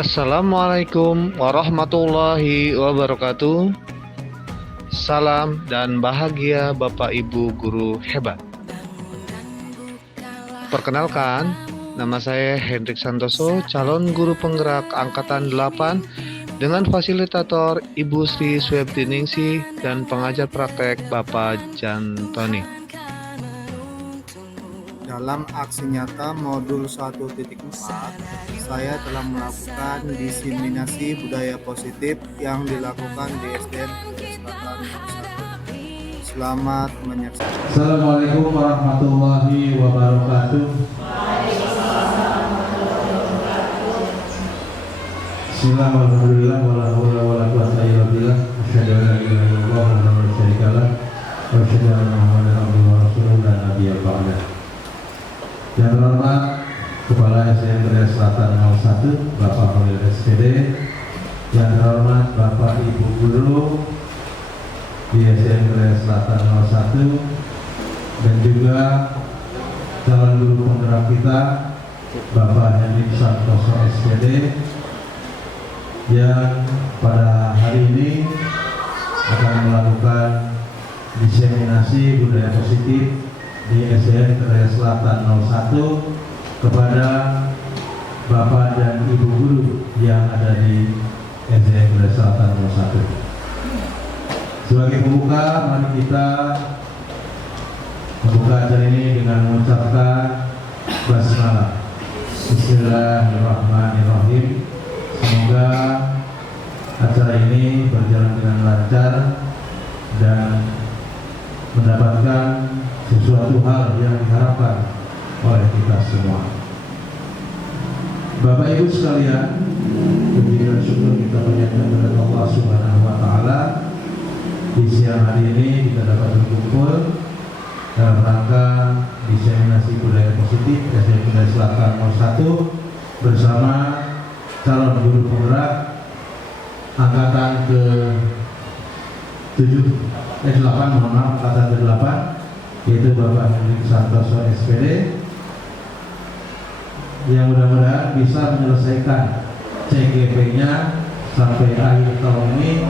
Assalamualaikum warahmatullahi wabarakatuh. Salam dan bahagia Bapak Ibu guru hebat. Perkenalkan, nama saya Hendrik Santoso, calon guru penggerak angkatan 8 dengan fasilitator Ibu Sri Sweptiningsih dan pengajar praktek Bapak Jantoni. Dalam aksi nyata modul 1.4, saya telah melakukan diseminasi budaya positif yang dilakukan di SDN Selatan 1. Selamat menyaksikan. Assalamualaikum warahmatullahi wabarakatuh. Bismillahirrahmanirrahim. Wala haula wala quwwata illa billah. Asyhadu an la ilaha illallah wahdahu la syarika lah wa asyhadu anna Muhammadan abduhu wa rasuluhu la nabiyya ba'dah. Yang terhormat Kepala SDN Kediri Selatan 01 Bapak Holil SPD, yang terhormat Bapak Ibu Guru di SDN Kediri Selatan 01, dan juga calon guru penggerak kita Bapak Hendrik Santoso SPD, yang pada hari ini akan melakukan diseminasi budaya positif di SDN Kediri Selatan 01 kepada Bapak dan Ibu guru yang ada di SDN Kediri Selatan 01. Sebagai pembuka, mari kita membuka acara ini dengan mengucapkan basmalah. Bismillahirrahmanirrahim. Semoga acara ini berjalan dengan lancar dan mendapatkan sesuatu hal yang diharapkan oleh kita semua. Bapak Ibu sekalian, puji dan syukur kita panjatkan kepada Allah Subhanahu wa taala. Di siang hari ini kita dapat berkumpul dalam rangka diseminasi budaya positif SDN Kediri Selatan 01 bersama calon guru penggerak angkatan angkatan ke-8, yaitu Bapak Hendrik Santoso SPD, yang mudah-mudahan bisa menyelesaikan CGP-nya sampai akhir tahun ini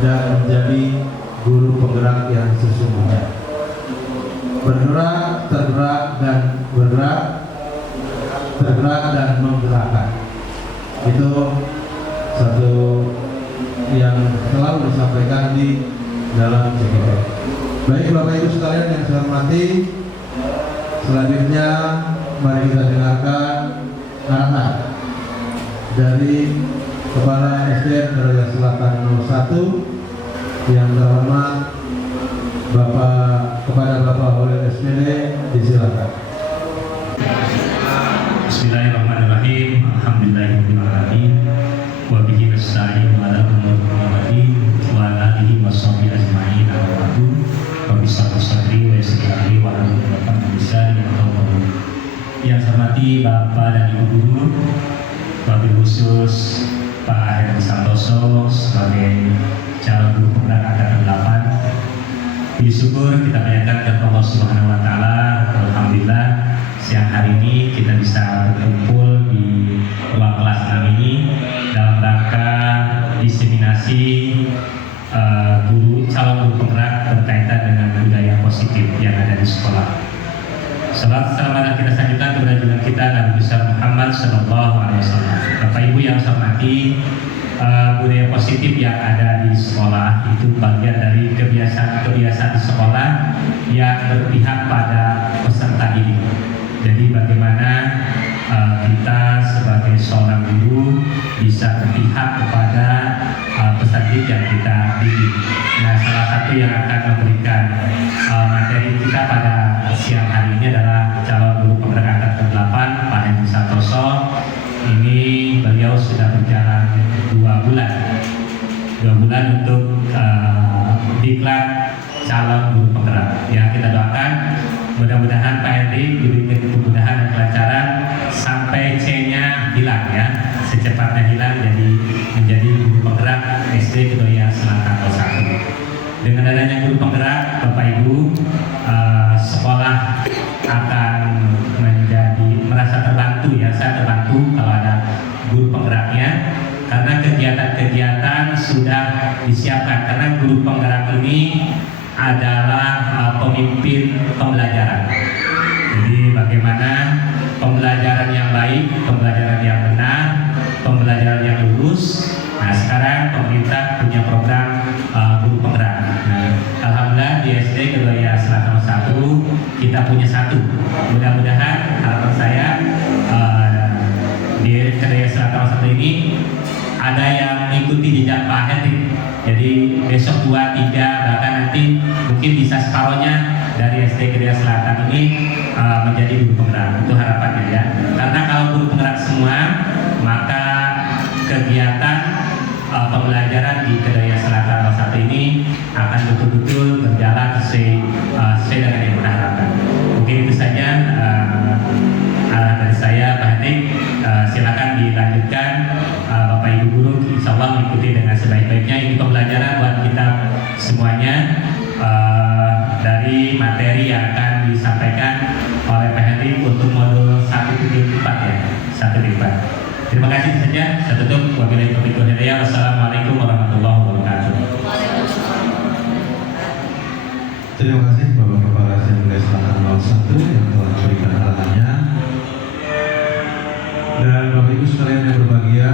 dan menjadi guru penggerak yang sesungguhnya. Bergerak, tergerak, dan bergerak, tergerak dan menggerakkan. Itu satu yang selalu disampaikan di dalam CGP. Baik Bapak Ibu sekalian yang saya hormati, selanjutnya mari kita dengarkan arahan dari Kepala SDN Kediri Selatan 01 yang terhormat kepada Bapak Holil SPD, disilakan. Bismillahirrahmanirrahim. Alhamdulillahirabbil alamin. Wa bihi nasta'in ala umuri dunya wa ala alihi washabihi ajma'in. Yang saya hormati Bapak dan Ibu guru, wabil khusus Pak Hendrik Santoso sebagai calon guru penggerak angkatan 8. Puji syukur kita panjatkan kepada Allah Subhanahu wa taala. Alhamdulillah siang hari ini kita bisa berkumpul di ruang kelas 6 ini dalam rangka diseminasi calon guru penggerak berkaitan dengan budaya positif yang ada di sekolah. Salam dan kita sanjungkan kepada junjungan kita Nabi besar Muhammad Sallallahu Alaihi Wasallam. Bapak Ibu yang saya hormati, budaya positif yang ada di sekolah itu bagian dari kebiasaan di sekolah yang berpihak pada peserta didik. Jadi bagaimana kita sebagai seorang guru bisa berpihak kepada peserta didik yang kita didik. Nah, salah satu yang akan memberikan materi kita pada siang hari ini adalah calon guru penggerak angkatan 8 Pak Hendrik Santoso. Ini beliau sudah berjalan 2 bulan untuk diklat calon guru penggerak. Yang kita doakan mudah-mudahan Pak Hendrik diberikan kemudahan dan kelancaran sampai C-nya hilang ya, secepatnya hilang jadi menjadi guru penggerak SD Kediri Selatan 01. Dengan adanya guru penggerak, Bapak Ibu, sekolah akan merasa terbantu ya. Saya terbantu kalau ada guru penggeraknya kegiatan-kegiatan sudah disiapkan karena guru penggerak ini adalah pemimpin pembelajaran. Jadi bagaimana pembelajaran yang baik, pembelajaran yang benar, pembelajaran yang lurus. Nah, sekarang pemerintah punya program guru penggerak. Nah, alhamdulillah di SD Kedoya Selatan 1 kita punya satu. Mudah-mudahan harapan saya di Kedoya Selatan 1 ini ada yang mengikuti jejak Pak Hendrik. Jadi besok 2, 3 bahkan nanti mungkin bisa separohnya dari SD Kedoya Selatan ini menjadi guru penggerak. Itu harapannya ya. Karena kalau guru penggerak semua, maka kegiatan pembelajaran di Kedoya Selatan 1 ini akan betul-betul berjalan sesuai dengan yang kita harapkan. Mungkin itu saja dari saya, Pak Hendrik. Silakan dilanjutkan Bapak Ibu guru, insya Allah mengikuti dengan sebaik-baiknya. Ini pembelajaran buat kita semuanya dari materi yang akan disampaikan oleh Pak Hendrik untuk modul 1.4 ya, 1.4. Terima kasih saja. Saya tutup. Wabillahi taufiq wal hidayah. Wassalamualaikum warahmatullahi wabarakatuh. Terima kasih Bapak Kepala Assemblea Selatan 01 yang telah memberikan arahannya. Dan Bapak Ibu sekalian yang berbahagia,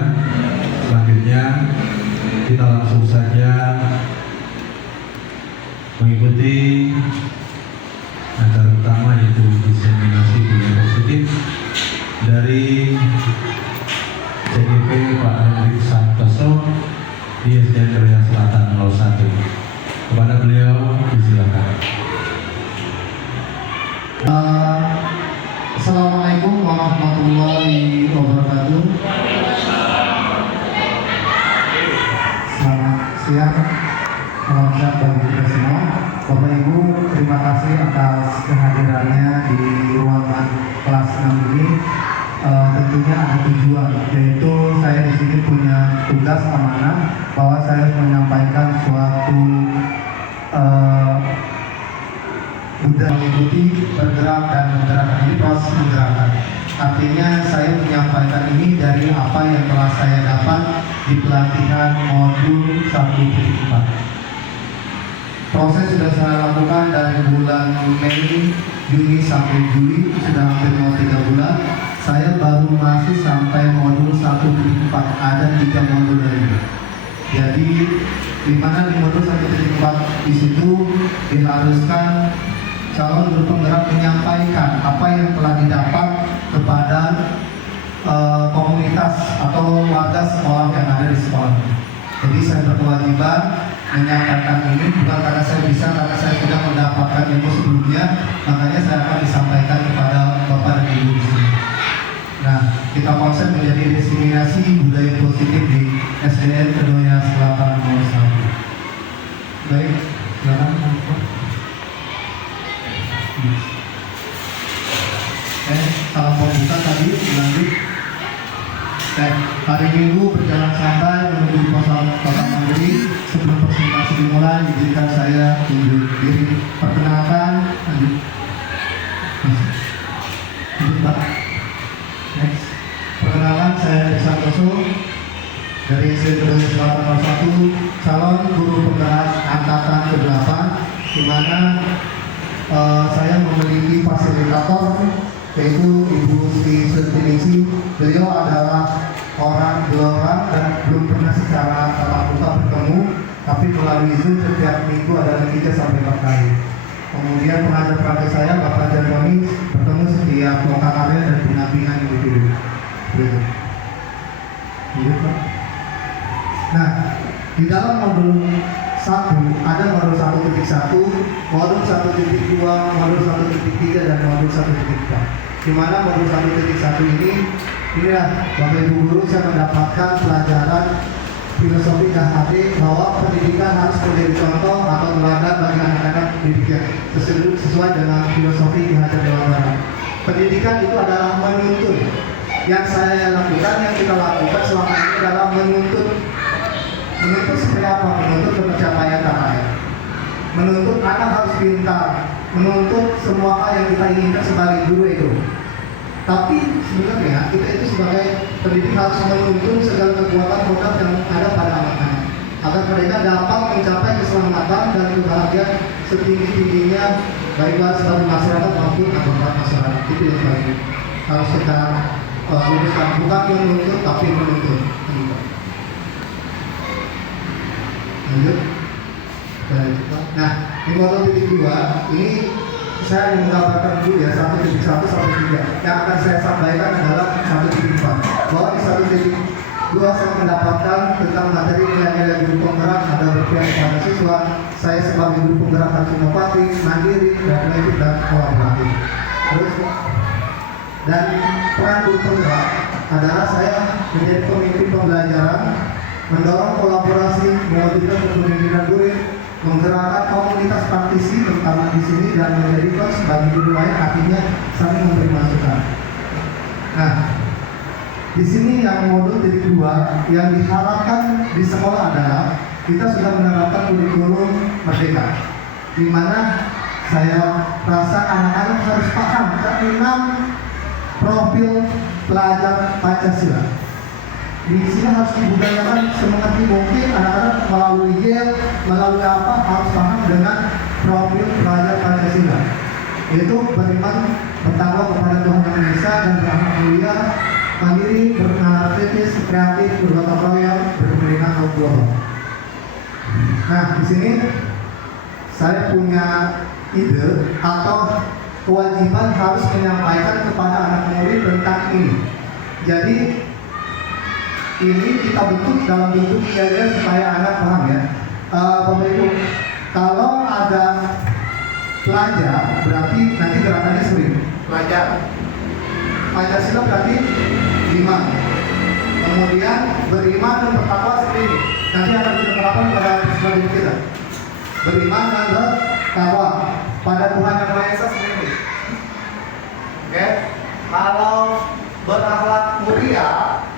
selanjutnya kita langsung saja mengikuti acara utama, yaitu diseminasi budaya positif dari CGP Pak Hendrik Santoso di SDN Kedoya Selatan 01. Kepada beliau disilakan. Assalamualaikum warahmatullahi wabarakatuh. Selamat siang, salam sehat bagi kita semua. Bapak Ibu, terima kasih atas kehadirannya di ruangan kelas 6 ini. Tentunya ada tujuan, yaitu saya di sini punya tugas amanah bahwa saya menyampaikan suatu budaya mengikuti bergerak dan menggerakkan, ini proses menggerakkan. Artinya saya menyampaikan ini dari apa yang telah saya dapat di pelatihan modul 1.4. Proses sudah saya lakukan dari bulan Mei, Juni sampai Juli, sudah hampir mau 3 bulan. Saya baru masih sampai modul 1.4, ada 3 modul lagi. Jadi di mana di modul 1.4 di situ diharuskan calon guru penggerak menyampaikan apa yang telah didapat kepada komunitas atau warga sekolah yang ada di sekolah. Jadi saya berkewajiban menyampaikan ini bukan karena saya bisa, karena saya sudah mendapatkan ilmu sebelumnya, makanya saya akan disampaikan kepada Bapak dan Ibu di sini. Nah, kita konsep menjadi diseminasi budaya positif di SDN Kedoya Selatan 01. Baik, silakan. Salam pembuka tadi lanjut. Hari Minggu berjalan santai menuju kota Mandiri. Sebelum presentasi dimulai, izinkan saya tunjuk diri. Perkenalkan, lanjut. Pak. Next. Perkenalkan, saya Hendrik Santoso dari SD Kedoya Selatan 01, calon guru penggerak angkatan ke-8, di mana saya memiliki fasilitator yaitu Ibu Sri Surtiningsih. Beliau adalah orang Gelora dan belum pernah secara tatap muka bertemu, tapi melalui Zoom setiap minggu adalah 3-4 kali. Kemudian pengajar praktek saya Bapak Jarmoni bertemu setiap lokal area dan pendampingan individu. Nah, di dalam modul 1 ada modul 1.1, modul 1.2, modul 1.3 dan modul 1.4. Di mana modul 1.1 ini inilah Bapak Ibu guru, saya mendapatkan pelajaran filosofi KHD bahwa pendidikan harus menjadi contoh atau teladan bagi anak-anak didikan sesuai dengan filosofi KHD Jawa Barat. Pendidikan itu adalah menuntut. Yang saya lakukan, yang kita lakukan selama ini adalah menuntut. Menuntut seperti apa? Menuntut pencapaian target. Menuntut anak harus pintar. Menuntut semua hal yang kita inginkan sebagai guru itu. Tapi sebenarnya kita itu sebagai pendidik harus menuntun segala kekuatan modal yang ada pada anak-anak agar mereka dapat mencapai keselamatan dan kebahagiaan setinggi-tingginya baik sebagai masyarakat maupun anggota masyarakat. Itu yang paling harus kita luruskan, bukan menuntut tapi menuntun. Lanjut. Nah, di model titik 2 ini saya ingin menggambarkan dulu ya 1.1 sampai 3. Yang akan saya sampaikan adalah 1.4. Bahwa di 1.2 saya mendapatkan tentang materi nilai-nilai guru penggerak ada berpihak pada siswa. Saya sebagai guru penggerak harus inovatif, mandiri, kreatif dan kolaboratif. Terus dan peran guru penggerak adalah saya menjadi pemimpin pembelajaran, mendorong kolaborasi, mewujudkan kepemimpinan guru, menggerakkan komunitas praktisi terutama di sini dan menjadi coach bagi guru lain, artinya saling memberi masukan. Nah, di sini yang modul titik 2 yang diharapkan di sekolah adalah kita sudah menerapkan kurikulum merdeka, di mana saya rasa anak-anak harus paham ke-6 profil pelajar Pancasila. Di sini harus dibudayakan semengerti mungkin anak-anak melalui YEL, melalui apa harus paham dengan profil pelajar Pancasila, yaitu beriman, bertakwa kepada Tuhan Yang Maha Esa dan beramal mulia, mandiri, bernalar kritis, kreatif, bergotong royong, berkepentingan kaum global. Nah, di sini saya punya ide atau kewajiban harus menyampaikan kepada anak murid tentang ini. Jadi ini kita bentuk dalam bentuk IAIN supaya anak paham ya. Bapak Ibu, kalau ada pelajar berarti nanti gerakannya sering. Pelajar Pancasila berarti 5. Kemudian beriman dan bertakwa seperti ini. Nanti akan kita terapkan pada selanjutnya kita. Beriman dan bertakwa pada Tuhan Yang Maha Esa seperti ini. Oke. Kalau berakhlak mulia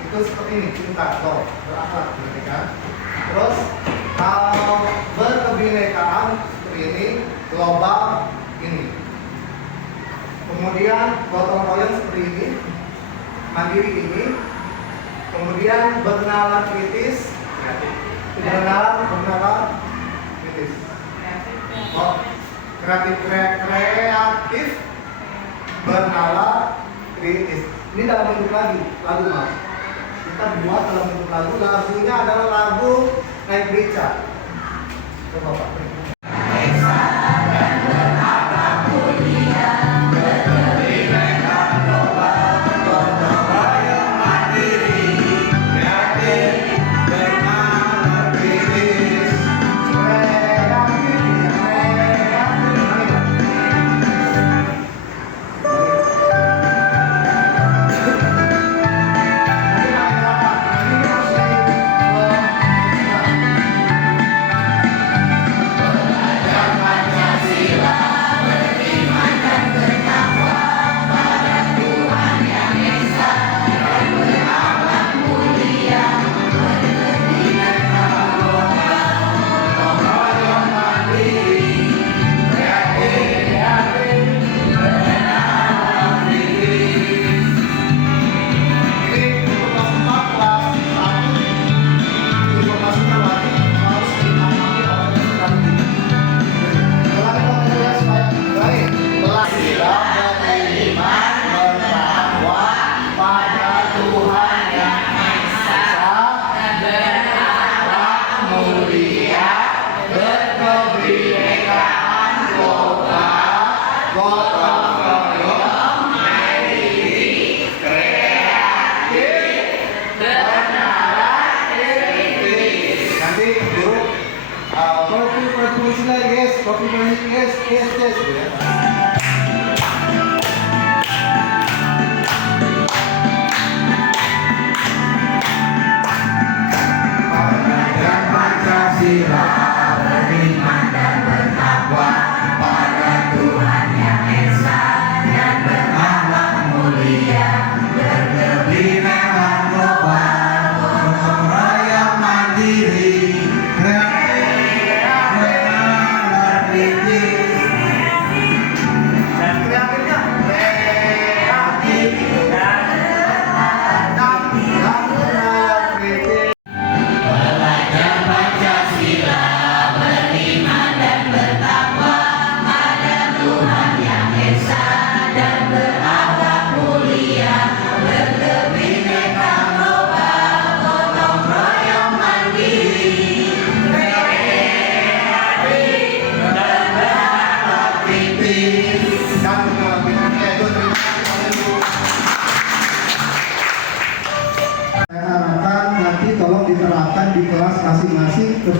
itu seperti ini, cinta, berakhlak, berarti kan. Terus kalau berkebinekaan seperti ini, global ini. Kemudian gotong royong seperti ini, mandiri ini. Kemudian bernalar kritis, bernalar kritis. Oh, kreatif, bernalar kritis. Ini dalam bentuk lagu mas. Kita buat dalam bentuk lagu. Lagunya adalah lagu naik beca. Coba Pak.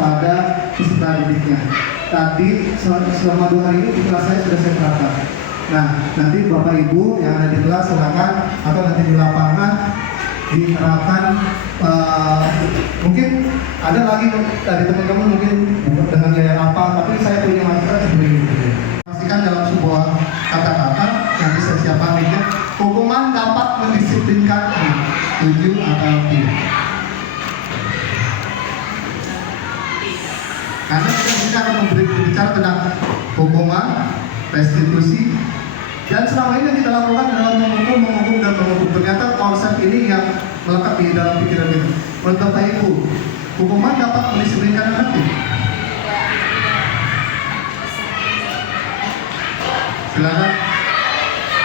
kepada peserta didiknya. Tadi selama 2 hari ini di kelas saya sudah saya terapkan. Nah, nanti Bapak Ibu yang ada di kelas silakan atau nanti di lapangan diterapkan. Mungkin ada lagi dari teman-teman mungkin dengan gaya apa, tapi saya punya masukan seperti ini. Pastikan dalam sebuah kata-kata nanti saya siapkan itu hukuman dapat mendisiplinkan anak, setuju atau tidak? Karena kita akan berbicara tentang hukuman, restitusi, dan selama ini yang kita lakukan adalah menghukum dan menghukum. Ternyata konsep ini yang melekat di dalam pikiran kita. Menurut Bapak Ibu, hukuman dapat mendisiplinkan anak tidak? Silakan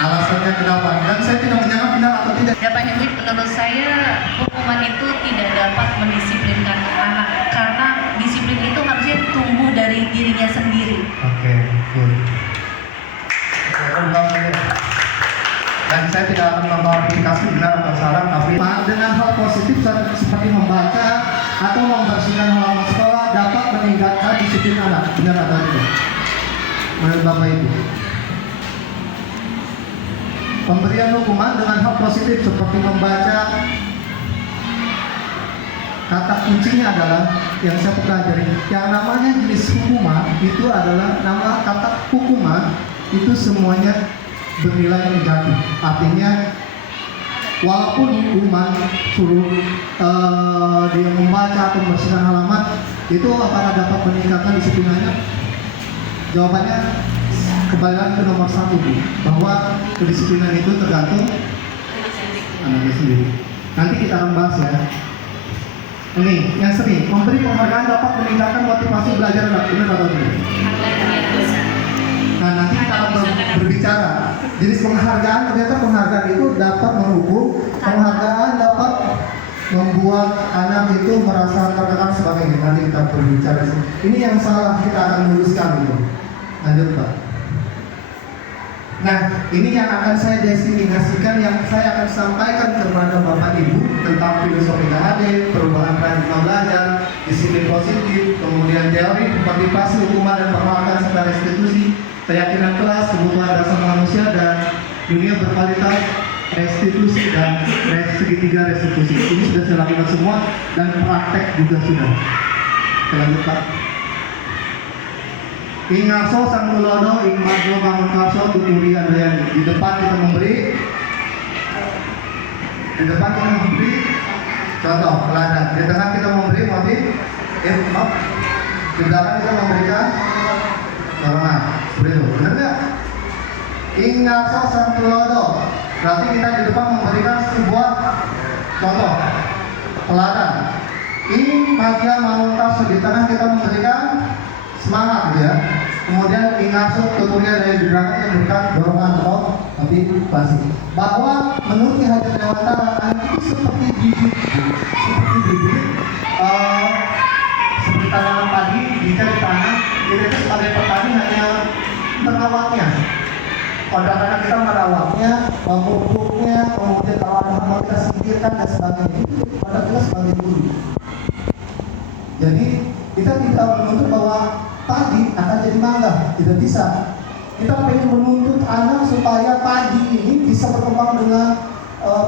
alasannya kenapa? Dan saya tidak menjawab benar atau tidak. Ya Pak Hendrik, menurut saya hukuman itu tidak dapat mendisiplinkan anak karena disiplin itu harusnya tumbuh dari dirinya sendiri. Oke, good. Dan saya tidak akan memverifikasi benar atau salah, tapi dengan hal positif seperti membaca atau membersihkan halaman sekolah dapat meningkatkan disiplin anak, benar atau tidak? Menurut Bapak Ibu, pemberian hukuman dengan hal positif seperti membaca, kata kuncinya adalah yang saya pelajari, yang namanya jenis hukuman itu adalah nama kata hukuman itu semuanya bernilai negatif. Artinya walaupun hukuman suruh dia membaca atau membersihkan halaman itu apakah dapat meningkatkan disiplinannya? Jawabannya kembali lagi ke nomor 1, Bu, bahwa kedisiplinan itu tergantung anaknya sendiri. Nanti kita akan bahas ya. Ini yang sering memberi penghargaan dapat meningkatkan motivasi belajar anak, benar atau tidak? Nah, nanti kita akan berbicara jenis penghargaan. Ternyata penghargaan itu dapat menghukum, penghargaan dapat membuat anak itu merasa tertekan sebagainya. Nanti kita berbicara. Ini yang salah, kita akan luruskan itu. Lanjut, Pak. Nah, ini yang akan saya definisikan, yang saya akan sampaikan kepada Bapak Ibu tentang filosofi KHD, perubahan paradigma belajar, disiplin positif, kemudian teori, motivasi, hukuman dan penolakan serta restitusi, keyakinan kelas, kebutuhan dasar manusia dan dunia berkualitas, restitusi dan segitiga restitusi. Ini sudah saya lakukan semua dan praktek juga sudah. Kita lanjut, Pak. Ingaso sang tulodo, ikmadlo kamunkaso, tuturi adayani. Di depan kita memberi contoh, teladan. Di tengah kita memberi motif, di belakang kita memberikan dorongan. Seperti itu, benar nggak? Ingaso sang tulodo, berarti kita di depan memberikan sebuah contoh, teladan. In magia mamunkaso, di tengah kita memberikan semangat, ya. Kemudian ingasuk tuturnya dari belakang yang memberikan dorongan atau motivasi. Bahwa menurut Ki Hajar Dewantara anak itu seperti bibit, seperti tanaman padi jika ditanam, kita itu sebagai petani hanya merawatnya. Pada anak kita merawatnya, memupuknya, kemudian kalau ada hama kita singkirkan dan sebagainya. Itu pada kita sebagai guru. Jadi kita tidak menuntut bahwa padi akan jadi mangga, tidak bisa. Kita ingin menuntut anak supaya padi ini bisa berkembang dengan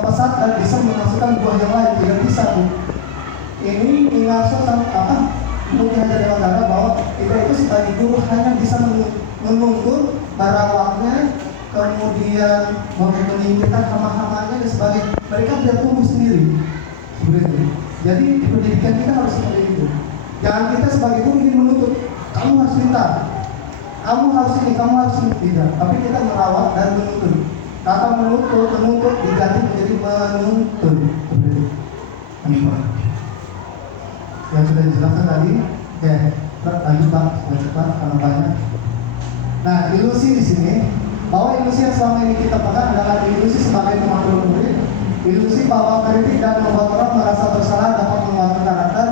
pesat dan bisa menghasilkan buah yang lain, tidak bisa, Bu. Ini mengasokan mungkin Hajar Dewantara bahwa kita itu sebagai guru hanya bisa menuntut merawatnya, kemudian menyingkirkan hama-hamanya dan sebagainya. Mereka biar tumbuh sendiri, seperti itu. Jadi di pendidikan kita harus seperti itu. Jangan kita sebagai guru ingin menuntut, kamu harus pintar, kamu harus ini, kamu harus ini, tidak. Tapi kita merawat dan menuntut. Kata menuntut diganti menjadi menuntut. Yang sudah dijelaskan tadi, oke, lanjut Pak, karena banyak. Nah, ilusi di sini, bahwa ilusi yang selama ini kita pegang adalah ilusi sebagai pemahaman murid, ilusi bahwa kritik dan membuat orang merasa bersalah dapat menguatkan karakter,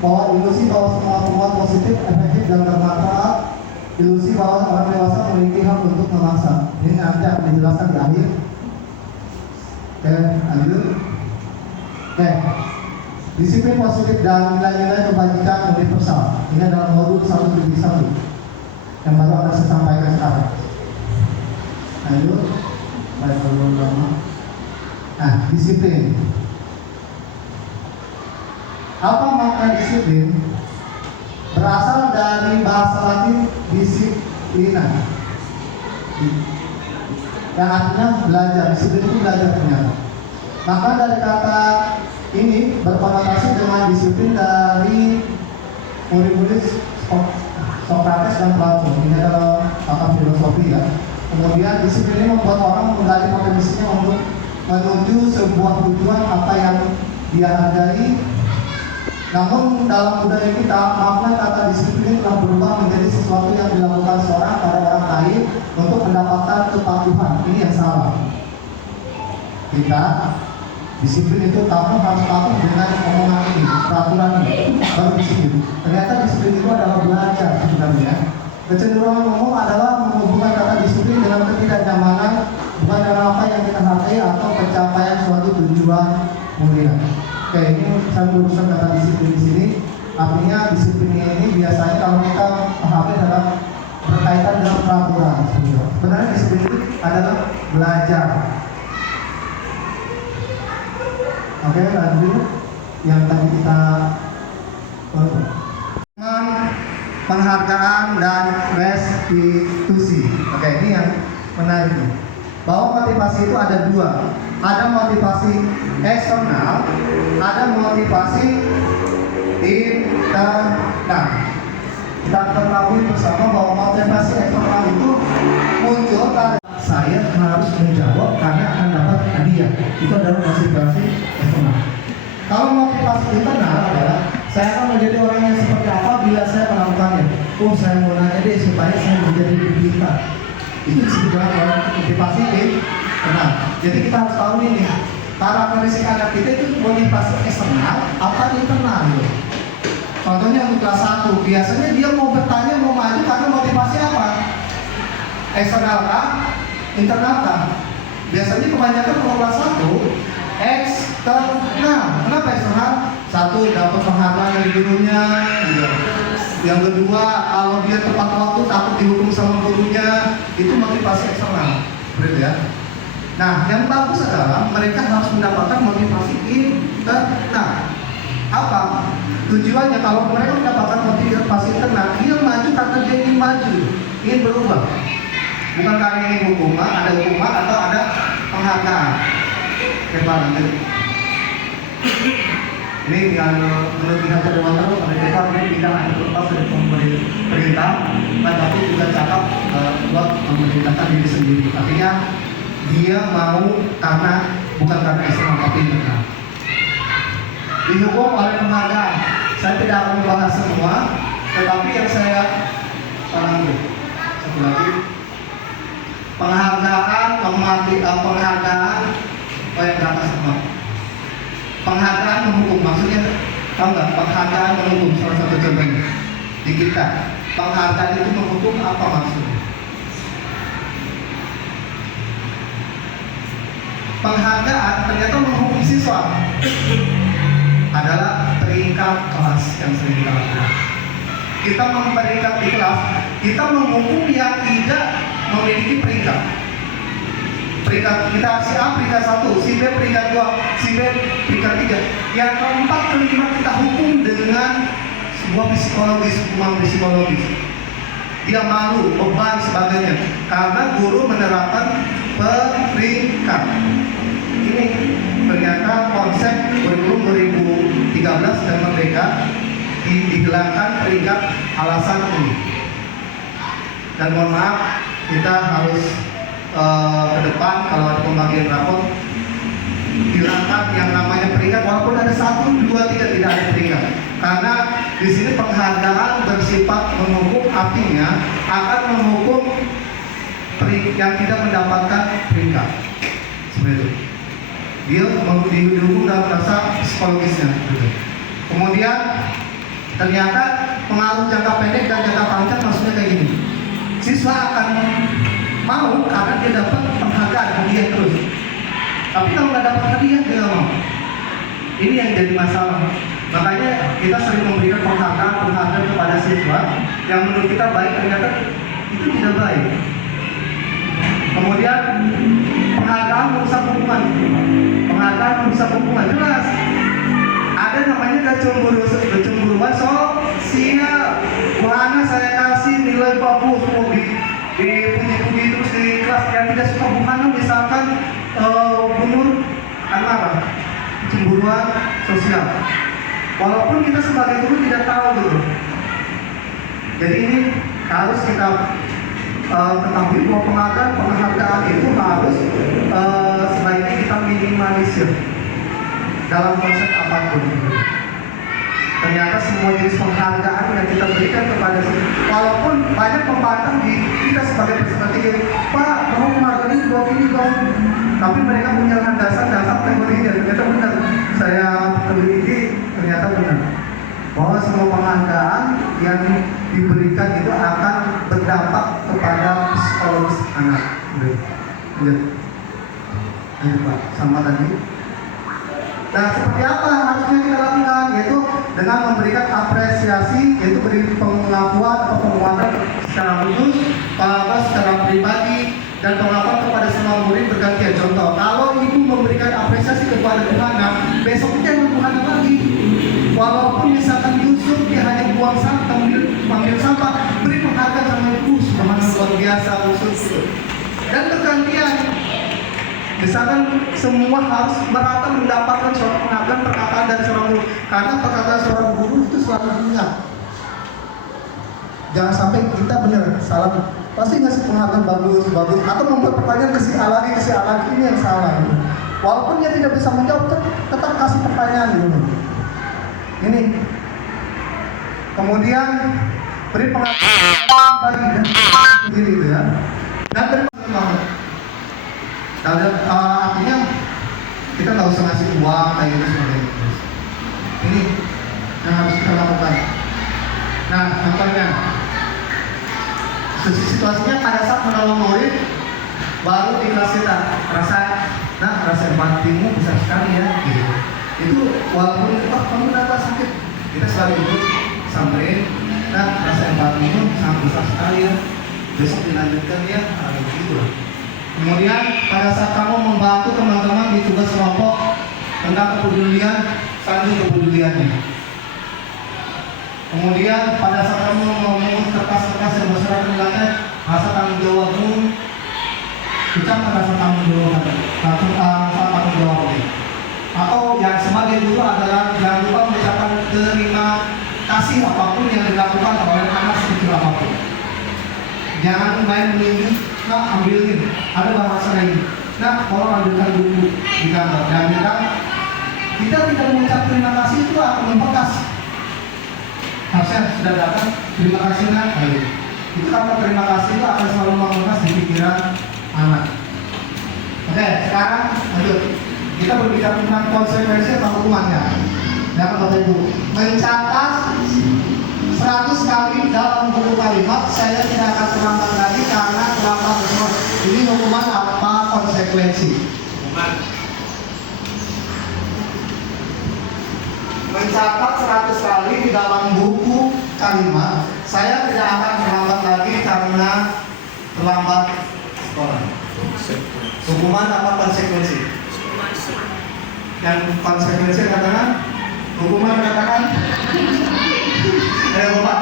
bahwa ilusi bahwa semua temuan positif, efektif dan bermanfaat, ilusi bahwa orang dewasa memiliki hak untuk memaksa. Ini nanti akan dijelaskan di akhir. Oke, lanjut. Oke, Disiplin positif dan nilai-nilai kebajikan universal. Ini adalah modul 1.1 yang baru akan saya sampaikan sekarang. Lanjut, baik lama. Nah, disiplin. Apa makna disiplin? Berasal dari bahasa Latin disiplina, yang artinya belajar. Disiplin itu belajar ternyata. Maka dari kata ini berkonotasi dengan disiplin dari murid-murid Sokrates dan Plato. Ini adalah pakar filosofi ya. Kemudian disiplin ini membuat orang menggali potensinya untuk menuju sebuah tujuan apa yang dia hargai. Namun dalam budaya kita, makna kata disiplin telah berubah menjadi sesuatu yang dilakukan seorang pada orang lain untuk mendapatkan kepatuhan. Ini yang salah. Kita disiplin itu kamu harus patuh dengan omongan ini, peraturan ini, baru disiplin. Ternyata disiplin itu adalah belajar sebenarnya. Kecenderungan umum adalah menghubungkan kata disiplin dengan ketidaknyamanan, bukan dengan apa yang kita hargai atau pencapaian suatu tujuan mulia. Oke, ini saya berusaha kata disiplin di sini. Artinya disiplin ini biasanya kalau kita pahami dalam berkaitan dengan peraturan. Sebenarnya disiplin itu adalah belajar. Oke, lanjut yang tadi kita penghargaan dan restitusi. Oke, ini yang menarik. Bahwa motivasi itu ada dua. Ada motivasi eksternal, ada motivasi internal. Kita ketahui bersama bahwa motivasi eksternal itu muncul karena saya harus menjawab karena akan dapat hadiah. Itu adalah motivasi eksternal. Kalau motivasi internal adalah saya akan menjadi orang yang seperti apa bila saya melakukannya. Oh, saya mau nanya deh supaya saya menjadi lebih pintar. Itu disebut dengan motivasi internal. Jadi kita harus tahu ini karakteristik anak kita itu motivasi eksternal apa internal gitu. Contohnya untuk kelas 1, biasanya dia mau bertanya, mau maju karena motivasi apa? Eksternal kah? Internal kah? Biasanya kebanyakan kalau kelas 1 eksternal. Kenapa eksternal? Satu, dapat penghargaan dari gurunya gitu. Yang kedua, kalau dia tepat waktu takut dihukum sama gurunya, itu motivasi eksternal. Betul ya? Nah, yang bagus adalah mereka harus mendapatkan motivasi internal. Apa? Tujuannya kalau mereka mendapatkan motivasi internal, dia maju karena dia ingin maju, ingin berubah. Bukan karena ingin hukuman, ada hukuman atau ada penghargaan. Nanti. Ini yang menurut pihak kedua mereka tidak hanya berubah dari pemerintah, tetapi juga cakap buat memerintahkan diri sendiri. Artinya dia mau karena bukan karena eksternal tapi internal. Dihukum oleh penghargaan. Saya tidak akan membahas semua, tetapi yang saya satu lagi penghargaan, penghargaan yang ke atas semua. Penghargaan menghukum, maksudnya tahu nggak? Penghargaan menghukum salah satu contohnya di kita. Penghargaan itu menghukum apa maksudnya? Penghargaan ternyata menghukum siswa adalah peringkat kelas yang sering kita lakukan. Kita memperingkat di kelas, kita menghukum yang tidak memiliki peringkat. Peringkat kita si A peringkat 1, si B peringkat 2, si B peringkat 3. Yang keempat kelima kita hukum dengan sebuah psikologis, hukuman psikologis. Dia malu, beban sebagainya karena guru menerapkan peringkat. Ini ternyata konsep kurikulum 2013 dan Merdeka dihilangkan peringkat alasan ini. Dan mohon maaf, kita harus ke depan kalau ada pembagian rapor hilangkan yang namanya peringkat, walaupun ada 1, 2, 3 tidak ada peringkat. Karena di sini penghargaan bersifat menghukum, artinya akan menghukum yang tidak mendapatkan peringkat. Seperti itu. Dia dihukum dalam rasa psikologisnya. Kemudian ternyata pengaruh jangka pendek dan jangka panjang maksudnya kayak gini. Siswa akan mau karena dia dapat penghargaan, hadiah terus. Tapi kalau nggak dapat hadiah dia nggak mau. Ini yang jadi masalah. Makanya kita sering memberikan penghargaan kepada siswa yang menurut kita baik, ternyata itu tidak baik. Kemudian penghargaan merusak hubungan, jelas. Ada namanya kecemburuan sosial. Mana saya kasih nilai bagus, mau dipuji-puji terus di kelas, yang tidak suka bukan misalkan bunur marah, kecemburuan sosial. Walaupun kita sebagai guru tidak tahu gitu. Jadi ini harus kita ketahui bahwa penghargaan itu harus sebaiknya kita minimalisir dalam konsep apapun. Ternyata semua jenis penghargaan yang kita berikan kepada walaupun banyak membantah di kita sebagai peserta didik, Pak, mau penghargaan ini bawa ini dong. Tapi mereka punya landasan dan kategorinya. Ternyata benar. Saya teliti, ternyata benar bahwa semua penghargaan yang diberikan itu akan berdampak kepada psikologis anak. Lanjut Pak, sama tadi. Nah, seperti apa harusnya kita lakukan? Yaitu dengan memberikan apresiasi, yaitu beri pengakuan atau penguatan secara khusus, pengakuan secara pribadi, dan pengakuan kepada semua murid bergantian. Contoh, kalau ibu memberikan apresiasi kepada anak, besoknya jangan lagi. Walaupun misalkan Yusuf dia hanya buang sampah, ambil sampah, beri penghargaan sama ibu, semangat luar biasa Yusuf itu. Dan bergantian. Misalkan semua harus merata mendapatkan seorang penghargaan perkataan dari seorang guru, karena perkataan seorang guru itu selalu diingat. Jangan sampai kita benar salah, pasti ngasih penghargaan bagus atau mempertanyakan ke si A lagi ini yang salah. Walaupun dia tidak bisa menjawab, tetap kasih pertanyaan dulu. Ini. Kemudian beri penghargaan bagi dan begini itu ya. Dan bermanfaat. Artinya kita nggak usah ngasih uang kayak gitu seperti itu. Ini yang harus kita lakukan. Nah, contohnya situasinya pada saat menolong murid baru di kelas kita rasa empatimu besar sekali ya gitu. Itu walaupun kamu kenapa sakit, kita selalu itu sampein, rasa empatimu sangat besar sekali ya, besok dilanjutkan ya, gitu. Kemudian pada saat kamu membantu teman-teman di tugas kelompok tentang kepedulian, sanjung kepeduliannya. Kemudian pada saat kamu memungut kertas-kertas yang berserakan di lantai, rasa tanggung jawabmu, ucapkan rasa tanggung jawabnya. Atau yang sebagai guru adalah jangan lupa mengucapkan terima kasih apapun yang dilakukan oleh anak sekecil apapun. Jangan main menunjuk, ambilin. Ada bahasa lain. Tolong ambilkan buku di kantor. Dan kita tidak mengucap terima kasih itu akan membekas. Harusnya sudah datang, terima kasih itu kata terima kasih itu akan selalu membekas di pikiran anak. Oke, sekarang lanjut. Kita berbicara tentang konsekuensi atau hukumannya. Ya, Bapak Ibu, mencatat 100 kali dalam buku kalimat, saya tidak akan terlambat lagi karena terlambat semua. Ini hukuman apa konsekuensi? Mencatat 100 kali di dalam buku kalimat, saya tidak akan terlambat lagi karena terlambat sekolah. Hukuman apa konsekuensi? Yang konsekuensi katakan, hukuman katakan. Ayo Bapak.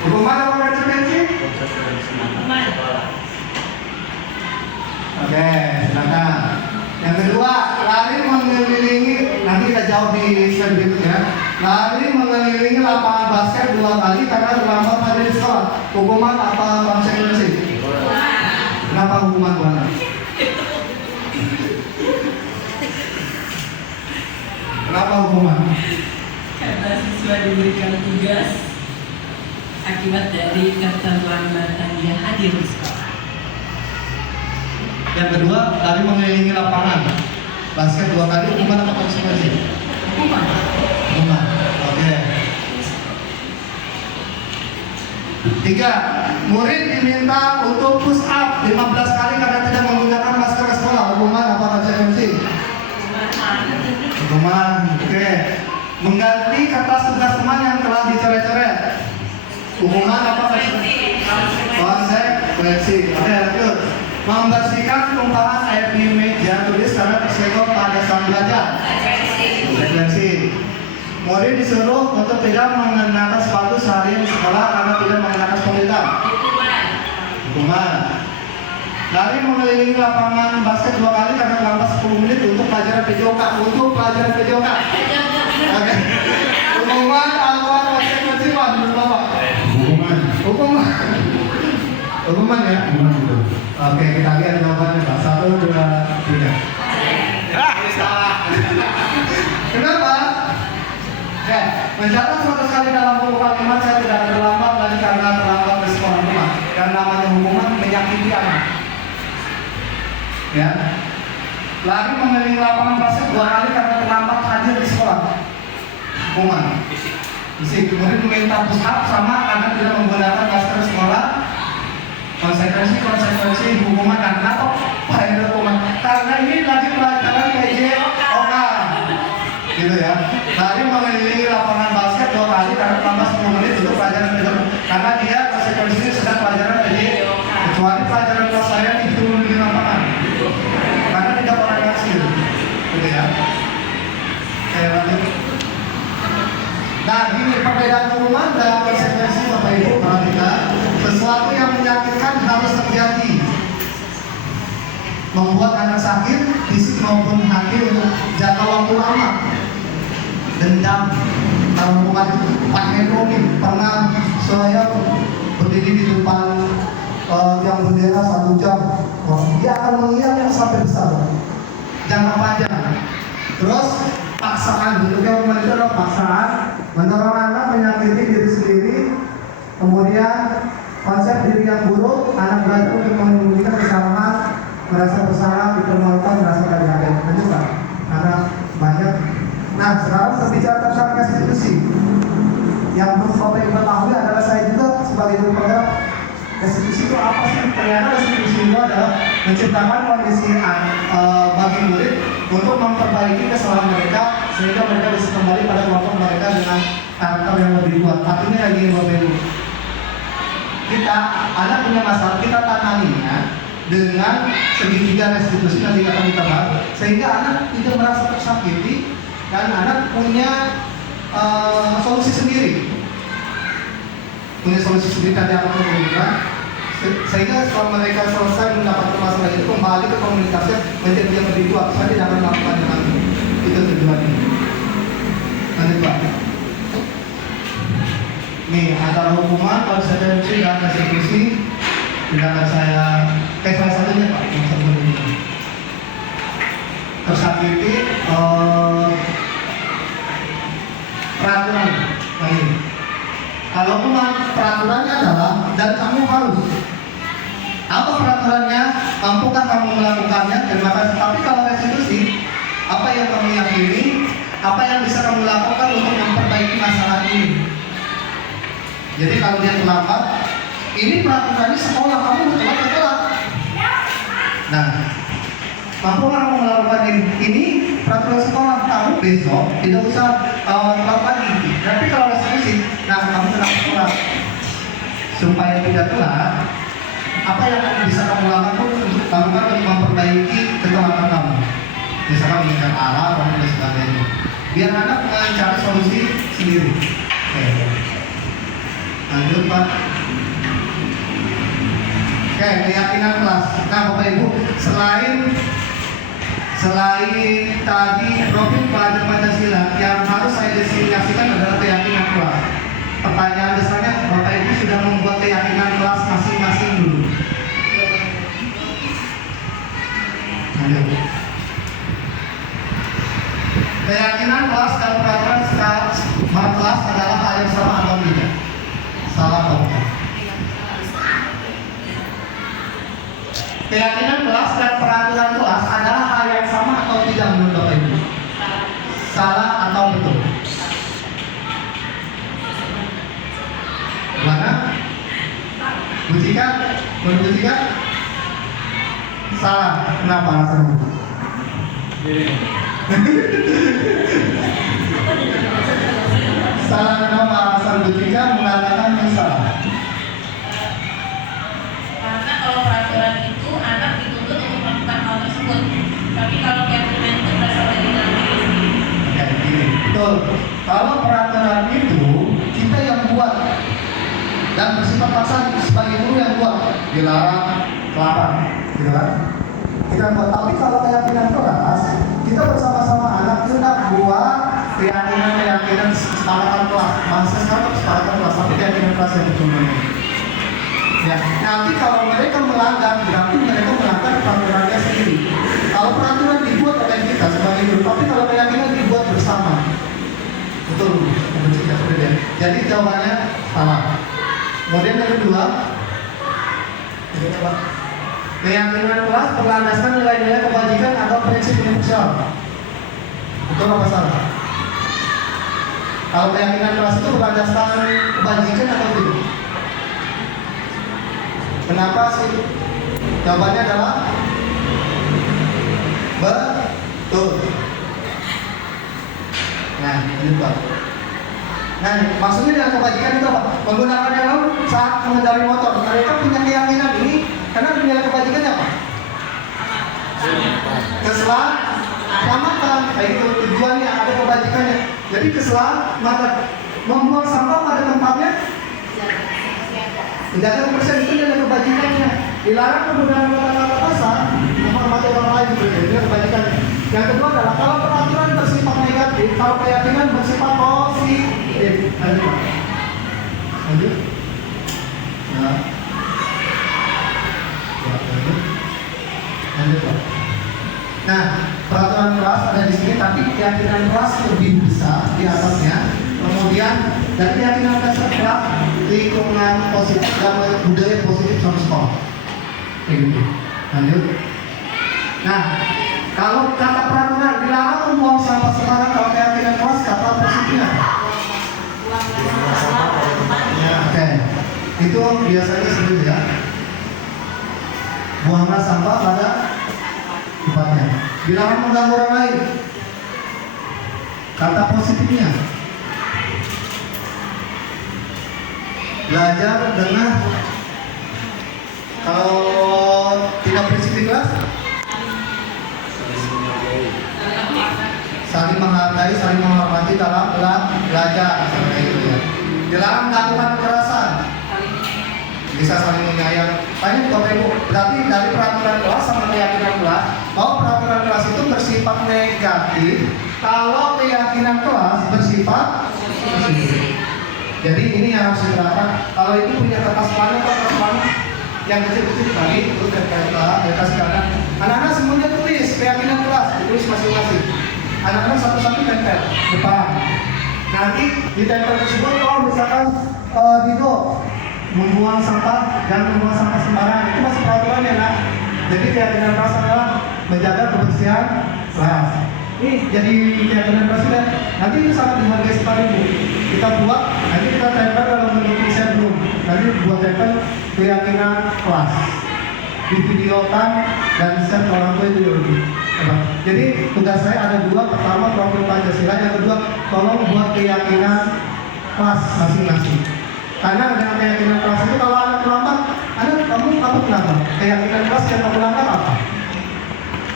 Hukuman apa konsekuensi? Oke, silakan. Yang kedua, lari mengelilingi, nanti kita jawab di slide berikutnya. Lari mengelilingi lapangan basket 2 kali karena terlambat hadir di sekolah. Hukuman apa konsekuensi? Kenapa hukuman buana? Kenapa hukuman? Karena siswa diberikan tugas akibat dari keterlambatan dia hadir di sekolah. Yang kedua, lari mengelilingi lapangan basket 2 kali, hukuman apa konsekuensi? Hukuman. Hukuman. Oke. 3. Murid diminta untuk push up 15 kali karena tidak menggunakan masker sekolah. Hukuman apa konsekuensi? Hukuman, oke. Mengganti kertas tugas teman yang telah dicoret-coret. Hukuman apa konsekuensi. Oke, lanjut. Membersihkan tumpahan air di meja tulis karena tersenggol pada saat belajar. Konsekuensi. Murid disuruh untuk tidak mengenakan sepatu sehari di sekolah karena tidak mengenakan sepatu hitam. Hukuman. Lari mengelilingi lapangan basket 2 kali karena terlambat 10 menit untuk pelajaran PJOK. Untuk pelajaran PJOK. Oke. Hukuman apa konsekuensi Pak? Menurut Bapak? Hukuman. Hukuman ya? Hukuman itu. Oke, kita lihat jawabannya Pak. 1, 2, 3. Salah. Kenapa? Oke, mencatat 100 kali dalam buku kalimat saya tidak akan terlambat lagi karena terlambat ke sekolah rumah. Dan namanya hukuman menyakiti anak. Ya. Lari mengelilingi lapangan basket 2 kali karena terlambat hadir di sekolah. Hukuman. Fisik. Kemudian meminta push up sama karena tidak menggunakan masker sekolah. Konsekuensi hukuman dan kenapa Pak ini hukuman? Karena ini lagi pelajaran PJOK. Gitu ya. Lari mengelilingi lapangan basket 2 kali karena terlambat 10 menit untuk pelajaran PJOK. Karena dia konsekuensinya sedang pelajaran PJOK. Kecuali pelajaran kelas saya itu di lapangan. Karena tidak orang hasil. Gitu ya. Kayak lanjut. Nah, ini perbedaan hukuman dan konsekuensi Bapak Ibu perhatikan. Sesuatu yang menyakitkan harus terjadi, membuat anak sakit fisik maupun hati untuk jangka waktu lama. Dendam. Kalau hukuman itu Pak Hendro nih pernah saya berdiri di depan yang bendera 1 jam. Dia akan mengingat yang sampai besar, jangka panjang. Terus paksaan, bentuknya hukuman itu adalah paksaan, mendorong anak menyakiti diri sendiri, kemudian konsep diri yang buruk, anak belajar untuk menyembunyikan kesalahan, merasa bersalah, dipermalukan, merasa tidak dihargai. Lanjut Pak, karena banyak. Nah, sekarang berbicara tentang restitusi. Yang perlu Bapak Ibu ketahui adalah saya juga sebagai guru penggerak. Restitusi itu apa sih? Ternyata restitusi itu adalah menciptakan kondisi bagi murid untuk memperbaiki kesalahan mereka sehingga mereka bisa kembali pada kelompok mereka dengan karakter yang lebih kuat. Artinya lagi Bapak Ibu, kita anak punya masalah, kita tanganinya dengan segitiga restitusi nanti akan kita bahas, sehingga anak tidak merasa tersakiti dan anak punya solusi sendiri, nanti akan menunjukkan, sehingga kalau mereka selesai mendapatkan masalah itu kembali ke komunitasnya menjadi yang lebih kuat. Saya tidak akan melakukan dengan itu tujuannya. Nanti Pak. Nih, antara hukuman, konsekuensi dan restitusi tidak akan saya salah satunya Pak, yang satu ini. Tersakiti peraturan lagi. Kalau hukuman peraturannya adalah dan kamu harus. Apa peraturannya? Mampukah kamu melakukannya? Terima kasih. Tapi kalau restitusi, apa yang kamu yakini? Apa yang bisa kamu lakukan untuk memperbaiki masalah ini? Jadi kalau dia terlambat, ini peraturannya sekolah, kamu telat. Nah, mampu kamu melakukan ini peraturan sekolah, kamu besok tidak usah telat lagi. Tapi kalau restitusi, nah kamu tetap sekolah supaya tidak telat. Apa yang bisa kamu lakukan untuk memperbaiki ketelatan kamu? Misalkan mengingat arah, dan sebagainya. Biar anak mencari solusi sendiri. Oke. Lanjut Pak. Oke, keyakinan kelas. Nah Bapak Ibu, selain tadi profil pelajar Pancasila, yang harus saya diseminasikan adalah keyakinan kelas. Pertanyaan besarnya, Bapak Ibu sudah membuat keyakinan kelas masing-masing dulu. Lanjut. Keyakinan kelas dan peraturan smart kelas adalah hal yang sama atau tidak? Salah atau tidak? Keyakinan kelas dan peraturan kelas adalah hal yang sama atau tidak menurut Bapak Ibu? Salah atau betul? Mana? Bujika? Menurut Bujika? Salah. Kenapa alasannya? Salah kenapa alasan bertiga mengatakan yang salah? Karena kalau peraturan itu anak dituntut untuk melakukan hal tersebut. Tapi kalau keyakinan itu berasal dari dalam diri sendiri. Ya, gini, betul. Kalau peraturan itu kita yang buat dan bersifat paksa sebagai guru yang buat, dilarang kelapa, gitu kan? Kita buat. Tapi kalau keyakinan keras, kita bersama-sama anak sudah buat keyakinan kesepakatan kelas. Bangsa sekarang kesepakatan kelas, tapi keyakinan kelas yang betul. Ya, nanti kalau mereka melanggar, berarti mereka melanggar peraturannya sendiri. Kalau peraturan dibuat oleh kita sebagai guru, tapi kalau keyakinan dibuat bersama, betul. Jadi jawabannya salah. Kemudian yang kedua, keyakinan kelas berlandaskan nilai-nilai kebajikan atau prinsip universal. Betul apa salah? Kalau keyakinan kelas itu berlandaskan kebajikan atau tidak? Kenapa sih? Jawabannya adalah betul. Nah, ini Pak. Nah, maksudnya dengan kebajikan itu apa? Menggunakan helm saat mengendarai motor. Mereka punya keyakinan ini karena nilai kebajikannya apa? Keselamatan. Kayak itu tujuannya, ada kebajikannya. Jadi keselamatan. Membuang sampah pada tempatnya. Menjaga kebersihan itu nilai kebajikannya. Dilarang penggunaan kata-kata kasar, menghormati orang lain juga nilai kebajikannya. Yang kedua adalah kalau peraturan bersifat negatif, kalau keyakinan bersifat positif. Lanjut. Nah. Lanjut. Nah, peraturan kelas ada di sini, tapi keyakinan kelas lebih besar di atasnya. Kemudian dari keyakinan dasar kelas, lingkungan positif dan budaya positif sama sekolah. Kayak gitu. Lanjut. Nah, kalau kata peraturan dilarang membuang sampah sembarangan, kalau keyakinan kelas kata positifnya. Ya, oke. Itu biasanya sebelum ya. Buanglah sampah pada tempatnya. Dilarang mengganggu orang lain. Kata positifnya. Belajar dengan kalau tidak prinsip di kelas saling menghargai, saling menghormati dalam belajar, seperti itu ya. Dilarang melakukan kekerasan, bisa saling menyayang. Tanya Bapak Ibu, berarti dari peraturan kelas sama keyakinan kelas, bahwa peraturan kelas itu bersifat negatif, kalau keyakinan kelas bersifat positif. Jadi ini yang harus diterapkan. Kalau itu punya kertas mana yang kecil-kecil tadi, itu kertas kanan. Anak-anak semuanya tulis keyakinan kelas, ditulis masing-masing. Anak-anak satu-satu tempel depan. Nanti di tempel tersebut kalau misalkan Dino membuang sampah, jangan membuang sampah sembarangan, itu masih peraturannya nak. Jadi keyakinan kelas adalah menjaga kebersihan kelas. Ini jadi keyakinan kelas kita. Nanti itu sangat dihargai sekali Bu. Kita buat, nanti kita tempel dalam bentuk tulisan dulu. Nanti buat tempel keyakinan kelas. Divideokan dan share ke orang tua itu dulu. Jadi tugas saya ada dua, pertama profil Pancasila, yang kedua tolong buat keyakinan kelas masing-masing. Karena dengan keyakinan kelas itu kalau anak terlambat, kamu kenapa? Keyakinan kelas yang kamu langgar apa?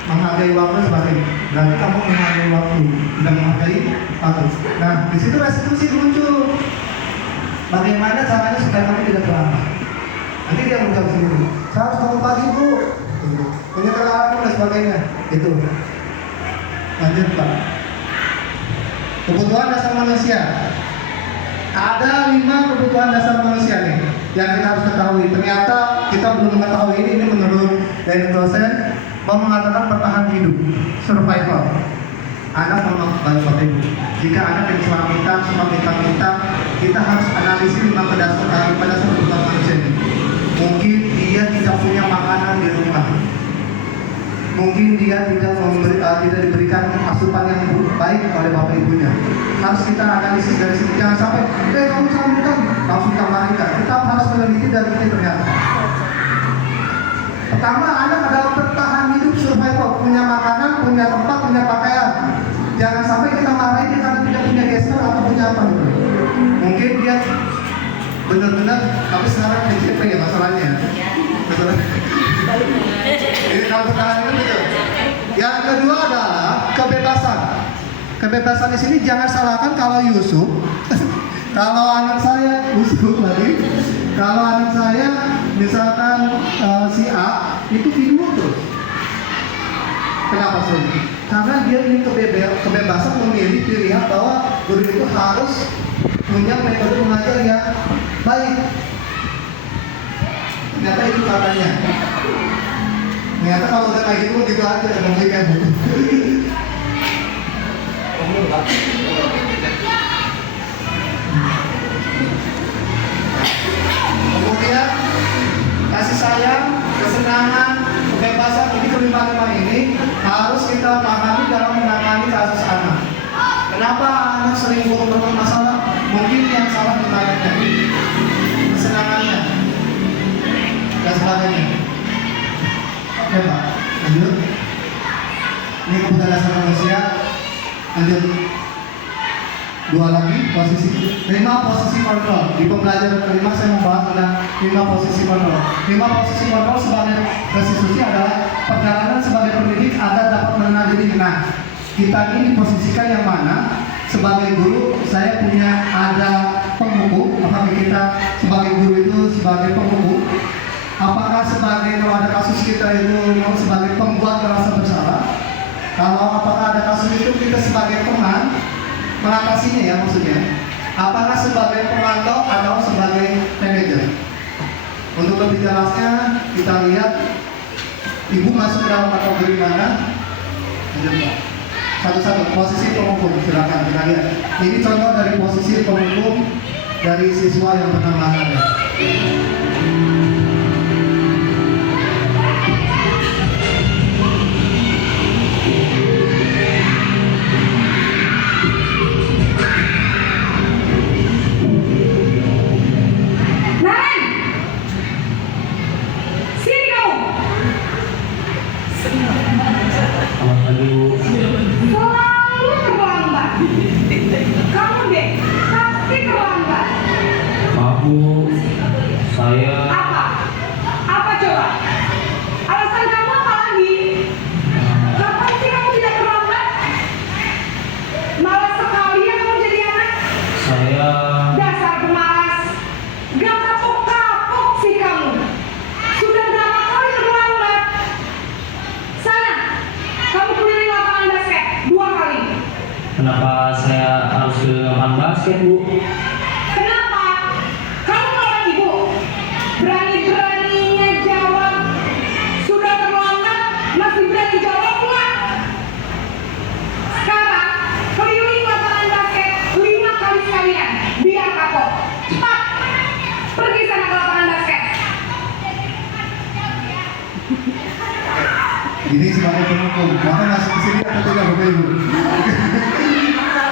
Menghargai waktu sebagainya. Berarti kamu menghargai waktu, tidak menghargai waktu. Nah, di situ restitusi muncul. Bagaimana caranya supaya kamu tidak terlambat? Nanti dia menjawab sendiri. Saya harus bangun pagi Bu. Punya alarm dan sebagainya. Itu. Lanjut Pak. Kebutuhan dasar manusia. Ada 5 kebutuhan dasar manusia nih yang kita harus ketahui. Ternyata kita belum mengetahui ini menurut dari dosen mengatakan bertahan hidup, survival. Anak memang Bapak Ibu. Jika anak yang cuma minta, kita harus analisis 5 dasar kebutuhan manusia ini. Mungkin dia tidak punya makanan di rumah. Mungkin dia tidak diberikan asupan yang baik oleh bapak ibunya. Harus kita analisis dari sini. Jangan sampai, kamu sambutkan, langsung kembalikan. Kita harus meneliti dari ini ternyata. Pertama, anak adalah bertahan hidup survival, punya makanan, punya tempat, punya pakaian. Tapi sekarang DJP ya masalahnya. Masalah. Ini kalau pertahanan itu. Yang kedua adalah kebebasan. Kebebasan di sini jangan salahkan kalau Yusuf. Kalau anak saya Yusuf lagi. Kalau anak saya misalkan si A itu video terus. Kenapa sih? Karena dia ingin kebebasan memilih pilihan bahwa guru itu harus punya metode mengajar yang baik. Ternyata itu katanya. Ternyata kalau udah kayak gitu gitu aja dengan kayak gitu. Kemudian kasih sayang, kesenangan, kebebasan ini kelima-lima ini harus kita pahami dalam menangani kasus anak. Kenapa anak sering bermasalah? Mungkin yang salah di targetnya, kesenangannya, dan sebagainya. Oke Pak, lanjut. Ini kebutuhan dasar manusia. Lanjut. Dua lagi posisi 5 posisi kontrol. Di pembelajaran kelima saya membahas tentang 5 posisi kontrol. 5 posisi kontrol sebagai restitusi adalah perjalanan sebagai pendidik agar dapat mengenal diri. Nah, kita ini diposisikan yang mana? Sebagai guru, saya punya ada penghukum. Apakah kita sebagai guru itu sebagai penghukum? Apakah sebagai kalau ada kasus kita itu mau sebagai pembuat merasa bersalah? Kalau apakah ada kasus itu kita sebagai teman mengatasinya ya maksudnya? Apakah sebagai pemantau atau sebagai manajer? Untuk lebih jelasnya kita lihat ibu masuk dalam kategori mana? Satu-satu posisi penghukum silakan kita lihat. Ini contoh dari posisi penghukum dari siswa yang pernah ada. Kenapa saya harus ke lapangan basket, Bu? Kenapa? Kamu lawan ibu. Berani-beraninya jawab. Sudah terlambat, masih berani jawab pula. Sekarang, keliling lapangan basket 5 kali sekalian. Biar kapok. Cepat. Pergi sana ke lapangan basket. Ini sebagai penghukum, maka masuk ke sini atau tidak Bapak Ibu?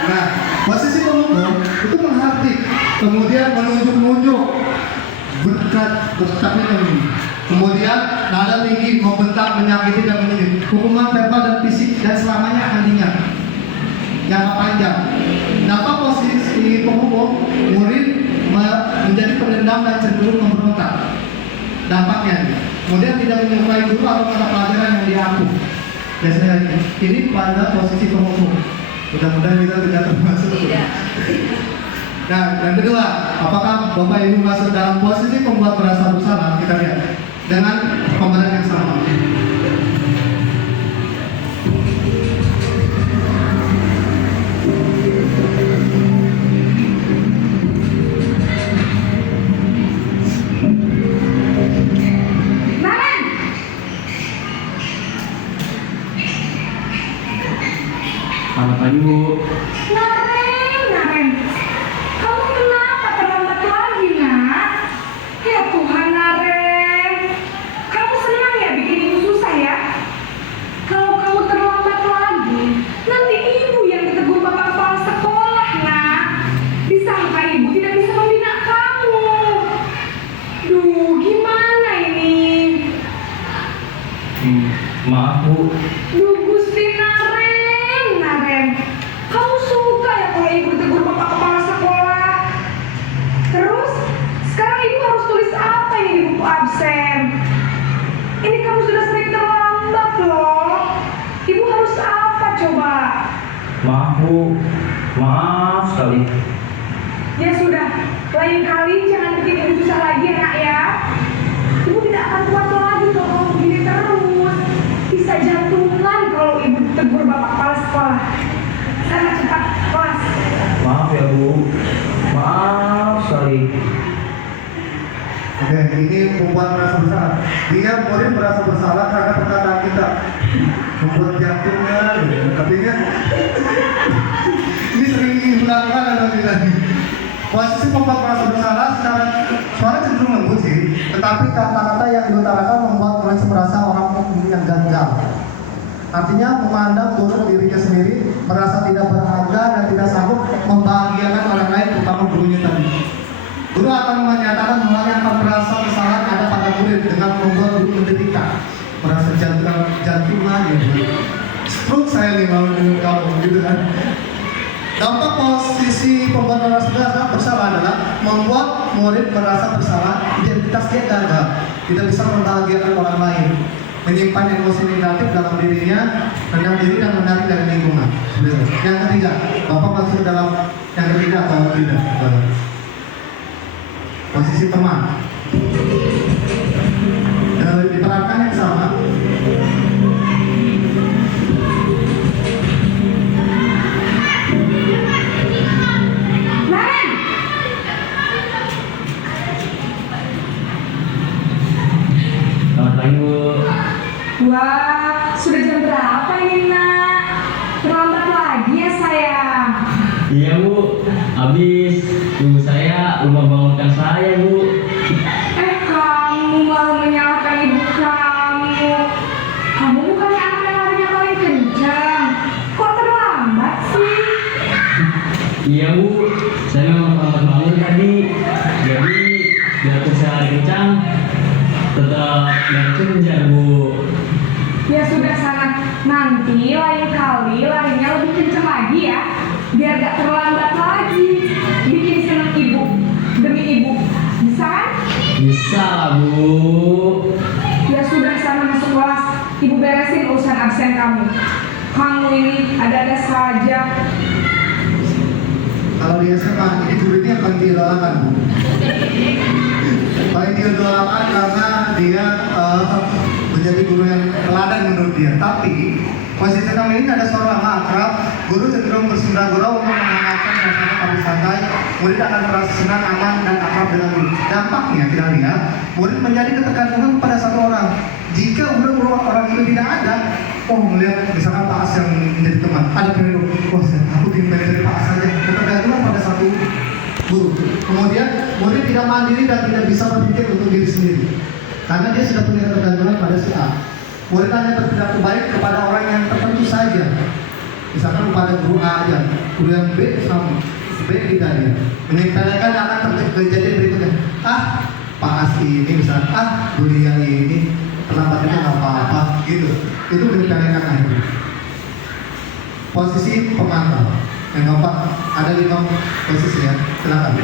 Nah, posisi penghukum itu menghardik, kemudian menunjuk-nunjuk berkat ini. Kemudian nada tinggi, membentak, menyakiti dan menyindir. Hukuman verbal dan fisik dan selamanya akan diingat. Jangka panjang. Dapat posisi penghukum, murid menjadi pendendam dan cenderung memberontak. Dampaknya, kemudian tidak menyukai guru atau mata pelajaran yang diaku. Biasanya ini pada posisi penghukum. Mudah-mudahan kita tidak termasuk. Nah, yang kedua, apakah Bapak Ibu masuk dalam posisi pembuat merasa bersalah? Kita lihat dengan pemberian yang sama. Selamat pagi, Bu. Naren, kamu kenapa terlambat lagi, nak? Ya Tuhan, Naren, kamu senang ya bikin ibu susah ya? Kalau kamu terlambat lagi, nanti ibu yang ditegur bapak kepala sekolah, nak. Disangka ibu tidak bisa membina kamu. Duh, gimana ini? Maaf, Bu. Duh, Gusti Naren, kamu suka ya kalau ibu ditegur bapak kepala sekolah? Terus, sekarang ibu harus tulis absen. Ini kamu sudah sering terlambat loh. Ibu harus apa coba? Maaf Bu, maaf sekali. Ya sudah, lain kali jangan bikin ibu susah lagi ya nak ya. Ibu tidak akan kuat lagi kalau begini terus. Bisa jantungan kalau ibu tegur bapak kepala sekolah. Sana cepat kelas. Maaf ya Bu, maaf sekali. Oke, ini membuat merasa bersalah. Dia murid merasa bersalah karena perkataan kita membuat jantungnya, artinya ini sering diulang-ulang atau tidak? Posisi membuat merasa bersalah secara suara cenderung lembut sih, tetapi kata-kata yang diutarakan membuat murid merasa orang yang gagal. Artinya memandang turun dirinya sendiri, merasa tidak berharga dan tidak sanggup membahagiakan orang lain, terutama gurunya tadi. Guru akan menyatakan bahwa yang akan merasa kesalahan ada pada murid dengan membuat guru menderita, merasa jantungan gitu. Stroke saya nih mau dengan kamu gitu kan. Dampak posisi pembuat merasa bersalah adalah membuat murid merasa bersalah, identitas dia gagal, tidak bisa membahagiakan orang lain, menyimpan emosi negatif dalam dirinya, rendah diri dan menarik dari lingkungan. Yang ketiga, Bapak masuk dalam yang ketiga atau tidak? Posisi teman. Diterapkan yang sama. Naren! Selamat pagi Bu. Wah, sudah jam berapa ini nak? Terlambat lagi ya sayang. Iya Bu, habis ibu saya lupa bangunkan saya Bu. Kamu malah menyalahkan ibu kamu. Kamu bukannya anak yang larinya paling kencang. Kok terlambat sih? Iya Bu, saya memang terlambat bangun tadi. Jadi biarpun saya lari kencang, tetap nggak kencang Bu. Ya sudah sana, nanti lain kali larinya lebih kencang lagi ya. Biar gak terlambat lagi. Bikin senang ibu, demi ibu. Bisa kan? Bisa lah Bu. Ya sudah sana masuk kelas. Ibu beresin urusan absen kamu. Kamu ini ada-ada saja. Kalau di SMA ini guru ini akan diidolakan. Paling diidolakan karena dia menjadi guru yang teladan menurut dia. Tapi posisi kami ini ada seorang akrab, guru cenderung bersenda gurau untuk menghangatkan suasana kami santai. Murid akan merasa senang, aman dan akrab dengan guru. Dampaknya kita lihat murid menjadi ketergantungan pada satu orang. Jika orang itu tidak ada, melihat misalkan Pak As yang menjadi teman, ada periode, aku ingin menjadi Pak As saja. Ketergantungan pada satu guru. Kemudian murid tidak mandiri dan tidak bisa berpikir untuk diri sendiri, karena dia sudah punya ketergantungan pada si A. Murid hanya bertindak baik kepada orang yang tertentu saja. Misalkan kepada guru A aja, guru yang B sama B tidak dia. Menyepelekan akan terjadi kejadian berikutnya. Pak As ini misalnya, Bu Dia ini terlambatnya nggak apa-apa gitu. Itu menyepelekan akhirnya. Posisi pemantau. Yang keempat, ada 5 posisi ya. Silakan.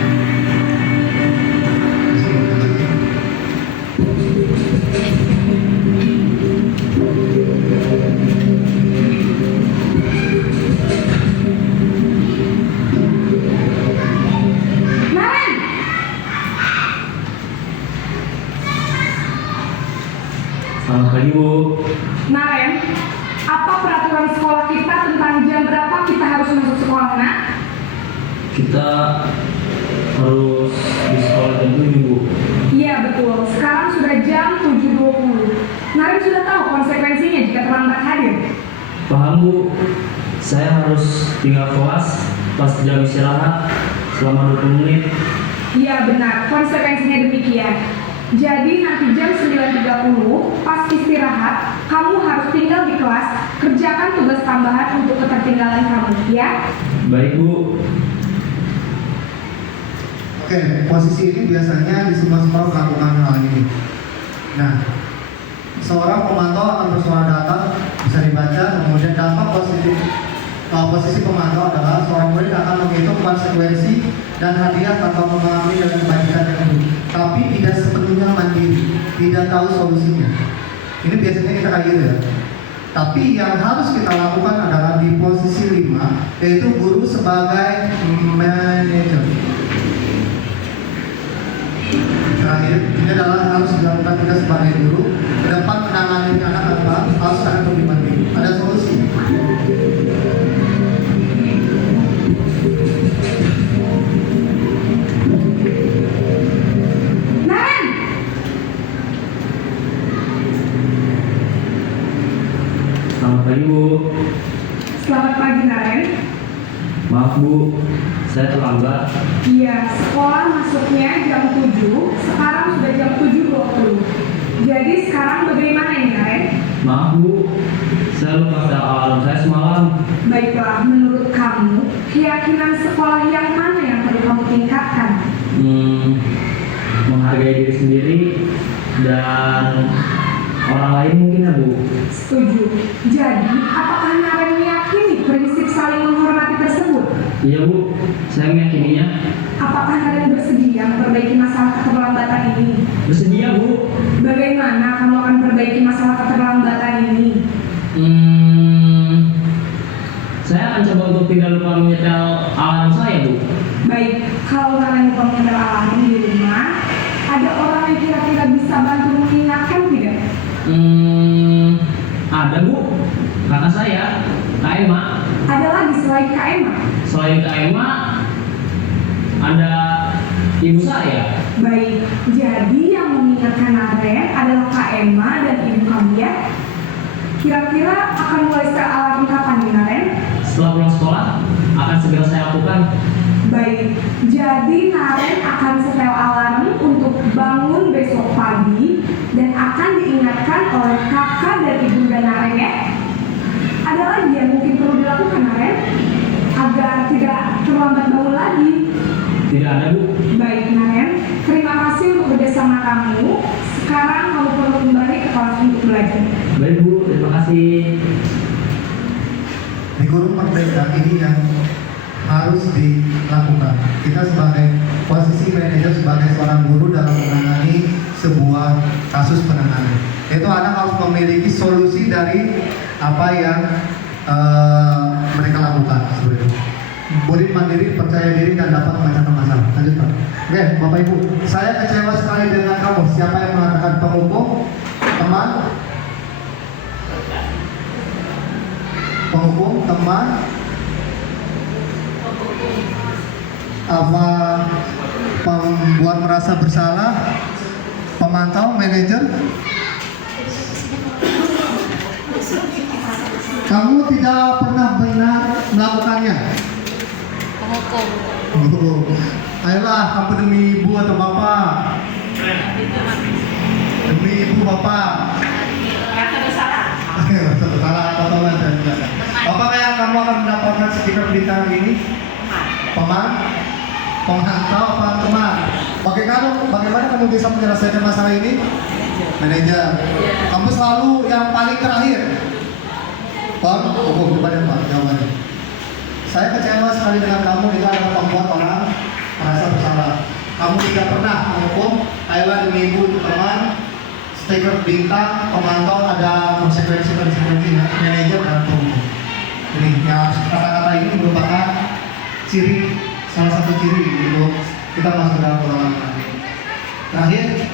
Naren! Selamat pagi Bu. Naren, apa peraturan sekolah kita tentang jam berapa kita harus masuk sekolah, nak? Kita harus di sekolah jam 7 Bu. Iya betul, sekarang sudah jam 7.20. Naren sudah tahu konsekuensinya jika terlambat hadir. Paham Bu, saya harus tinggal kelas pas jam istirahat selama 20 menit. Iya benar, konsekuensinya demikian. Jadi nanti jam 9.30 pas istirahat, kamu harus tinggal di kelas, kerjakan tugas tambahan untuk ketertinggalan kamu, ya? Baik Bu. Oke, posisi ini biasanya di semua sekolah melakukan hal ini. Nah, seorang pemantau akan bersuara datar, bisa dibaca, kemudian dampak posisi pemantau adalah seorang murid akan menghitung konsekuensi dan hadiah tanpa memahami dengan kebajikan yang dulu. tapi tidak sepenuhnya mandiri, tidak tahu solusinya. Ini biasanya kita kayak gitu ya. Tapi yang harus kita lakukan adalah di posisi 5, yaitu guru sebagai manajer. Terakhir, ini adalah harus dilakukan kita sebagai guru. Ke depan menangani anak apa harus ada lebih mandiri. Ada solusi. Naren, Selamat pagi Bu. selamat pagi Naren. Maaf Bu, saya terlambat. Iya, sekolah masuknya jam 7, sekarang sudah jam 7.20. Jadi sekarang bagaimana ini Naren? Maaf Bu, saya lupa ada alarm saya semalam. Baiklah, menurut kamu, keyakinan sekolah yang mana yang perlu kamu tingkatkan? Menghargai diri sendiri dan orang lain mungkin ya Bu. Setuju. Jadi, apakah Naren meyakini prinsip saling menghormati tersebut? Iya Bu, saya meyakininya. Apakah Naren bersedia memperbaiki masalah keterlambatan ini? Bersedia Bu. Bagaimana kamu akan perbaiki masalah keterlambatan ini? Saya akan coba untuk tidak lupa menyetel alarm saya Bu. Baik, kalau Naren lupa menyetel alarm di rumah, ada orang yang kira-kira bisa bantu mengingatkan tidak? Ada Bu, kakak saya, Kak Emma. Ada lagi selain Kak Emma? Selain Kak Emma, ada ibu saya. Baik, jadi yang mengingatkan Naren adalah Kak Emma dan ibu kamu ya? Kira-kira akan mulai setel alarm kapan nih Naren? Setelah pulang sekolah, akan segera saya lakukan. Baik, jadi Naren akan setel alarm untuk bangun besok pagi dan akan diingatkan oleh kakak dan ibunda Naren ya. Ada lagi yang mungkin perlu dilakukan Naren agar tidak terlambat bangun lagi. Tidak ada Bu. Baik Naren, terima kasih untuk bersama kamu. Sekarang kamu perlu kembali ke kelas untuk belajar. Baik Bu, terima kasih. Di Guru Merdeka ini yang harus dilakukan. Kita sebagai posisi manajer, sebagai seorang guru dalam menangani sebuah kasus penanganan, yaitu anak harus memiliki solusi dari apa yang mereka lakukan. Murid mandiri, percaya diri dan dapat memecahkan masalah. Lanjut Pak. Oke, Bapak Ibu, saya kecewa sekali dengan kamu. Siapa yang mengatakan penghukum? Teman? Penghukum, teman? Apa pembuat merasa bersalah? Pemantau, manajer? Kamu tidak pernah benar melakukannya. Penghukum. Ayolah, kamu demi ibu atau bapak. Demi ibu bapak. Salah atau teman dan juga. Apakah yang kamu akan mendapatkan stiker bintang ini? Teman? Pemantau apa teman? Bagaimana kamu bisa menyelesaikan masalah ini? Manajer. Kamu selalu yang paling terakhir. Hukum depannya Pak, jawabannya. Saya kecewa sekali dengan kamu. Itu adalah membuat orang merasa bersalah. Kamu tidak pernah menghukum. Ayolah demi ibu untuk teman. Stiker bintang, pemantau, ada konsekuensi-konsekuensinya. Manajer dan penghukum. Jadi yang kata-kata ini merupakan salah satu ciri untuk kita masuk dalam pengalaman. Terakhir,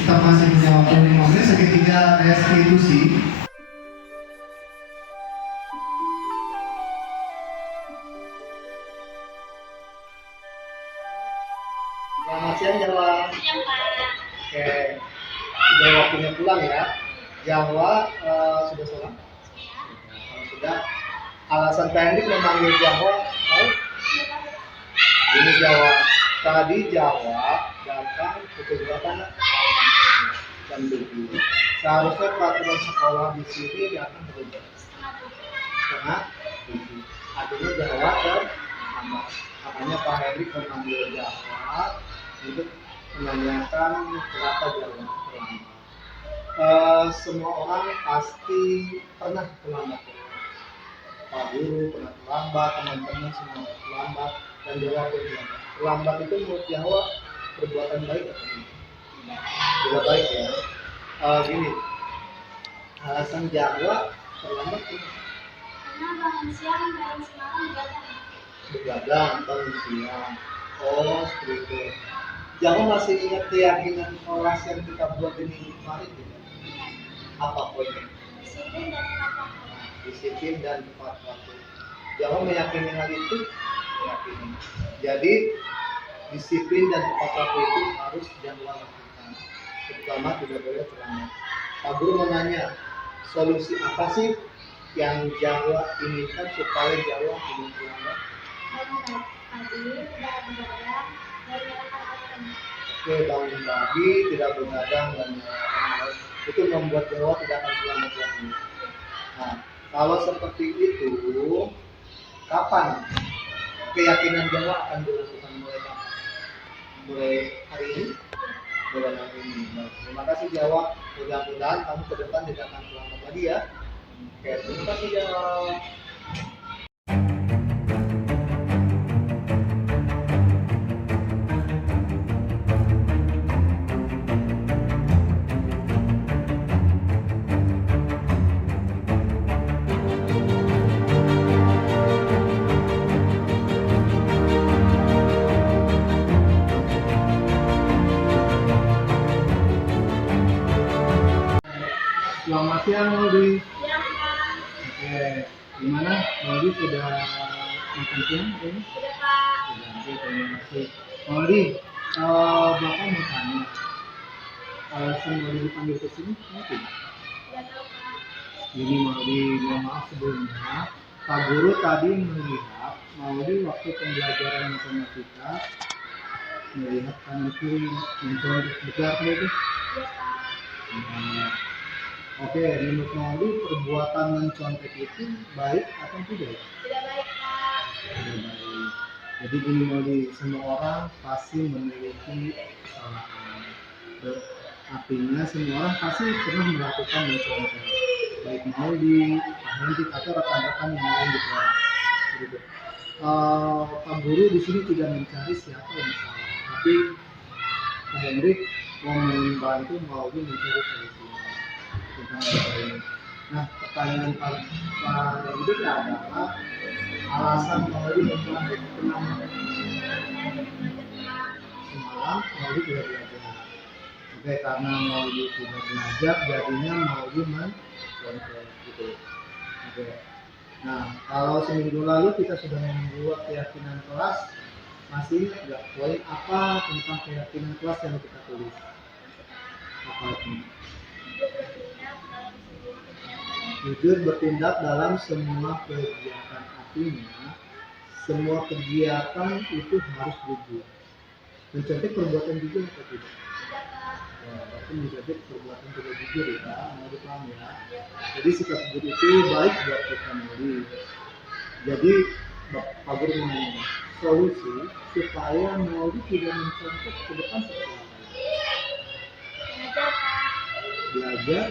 kita masih punya waktu 5 menit. Segitiga restitusi. Selamat siang Jawa. Siang Pak. Oke, sudah waktunya pulang ya. Jawa sudah sholat? Kalau sudah, alasan Pak Hendik memanggil Jawa, tahu? Ini Jawa. Tadi Jawa datang pukul berapa nak? Jam 7. Seharusnya peraturan sekolah di sini datang pukul berapa? Setengah 7. Artinya Jawa dan Ahmad. Makanya Pak Hendik memanggil Jawa untuk menanyakan kenapa Jawa terlambat. Semua orang pasti pernah terlambat. Pak Guru pernah terlambat, teman-teman semua terlambat, dan Jawa pun terlambat. Terlambat itu menurut Jawa perbuatan baik atau tidak? Tidak baik ya. Gini, alasan Jawa terlambat ini. Karena bangun siang dan semalam Begadang bangun siang. Oh, seperti itu. Jawa masih ingat keyakinan kelas yang kita buat di minggu kemarin tidak? Apa poinnya? disiplin dan tepat waktu. Disiplin dan tepat waktu. Jawa meyakini hal itu? Meyakini. Jadi disiplin dan tepat waktu itu harus Jawa lakukan. Terutama tidak boleh terlambat. Pak Guru mau nanya, solusi apa sih yang Jawa inginkan supaya Jawa tidak terlambat? Bangun pagi, tidak begadang, dan menyalakan alarm. Oke, bangun pagi, tidak begadang dan menyalakan alarm. Itu membuat Jawa tidak akan terlambat lagi. Nah, kalau seperti itu, kapan keyakinan Jawa akan dilakukan mulai kapan? Mulai hari ini? Mulai hari ini. Nah, terima kasih Jawa. Mudah-mudahan kamu ke depan tidak akan terlambat lagi ya. Oke, terima kasih Jawa. Selamat siang Maudi. Oke, gimana Maudi sudah makan siang hari ini? Sudah Pak. Sudah, oke, terima kasih. Maudi, Bapak mau tanya, alasan Maudi dipanggil ke sini mungkin? Sudah tahu Pak. Jadi Maudi, mohon maaf sebelumnya, Pak Guru tadi melihat Maudi waktu pembelajaran matematika melihat kanan kiri mencontoh betul itu. Iya Pak. Nah, oke, menurut Maudi perbuatan mencontek itu baik atau tidak? Tidak baik Pak. Tidak baik. Jadi gini Maudi, semua orang pasti memiliki kesalahan. Artinya semua orang pasti pernah melakukan mencontek. Baik Maudi, Pak Hendrik atau rekan-rekan yang lain di kelas. Gitu. Pak Guru di sini tidak mencari siapa yang salah, tapi Pak Hendrik mau membantu Maudi mencari solusi tentang masalah ini. Nah, pertanyaan Pak Hendrik adalah alasan Maudi mencontek kenapa? Semalam Maudi tidak belajar. Oke, karena Maudi tidak belajar, jadinya Maudi mencontek gitu. Oke. Nah, kalau seminggu lalu kita sudah membuat keyakinan kelas, masih ingat nggak poin apa tentang keyakinan kelas yang kita tulis? Apa itu? Jujur bertindak dalam semua kegiatan. Artinya, semua kegiatan itu harus jujur. Mencontek perbuatan jujur atau tidak? Ya, berarti mencontek perbuatan tidak jujur ya, mau dipaham ya. Jadi sikap jujur itu baik buat kita Maudi. Jadi Pak Guru menanya solusi supaya Maudi tidak mencontek ke depan seperti apa? Belajar Pak. Belajar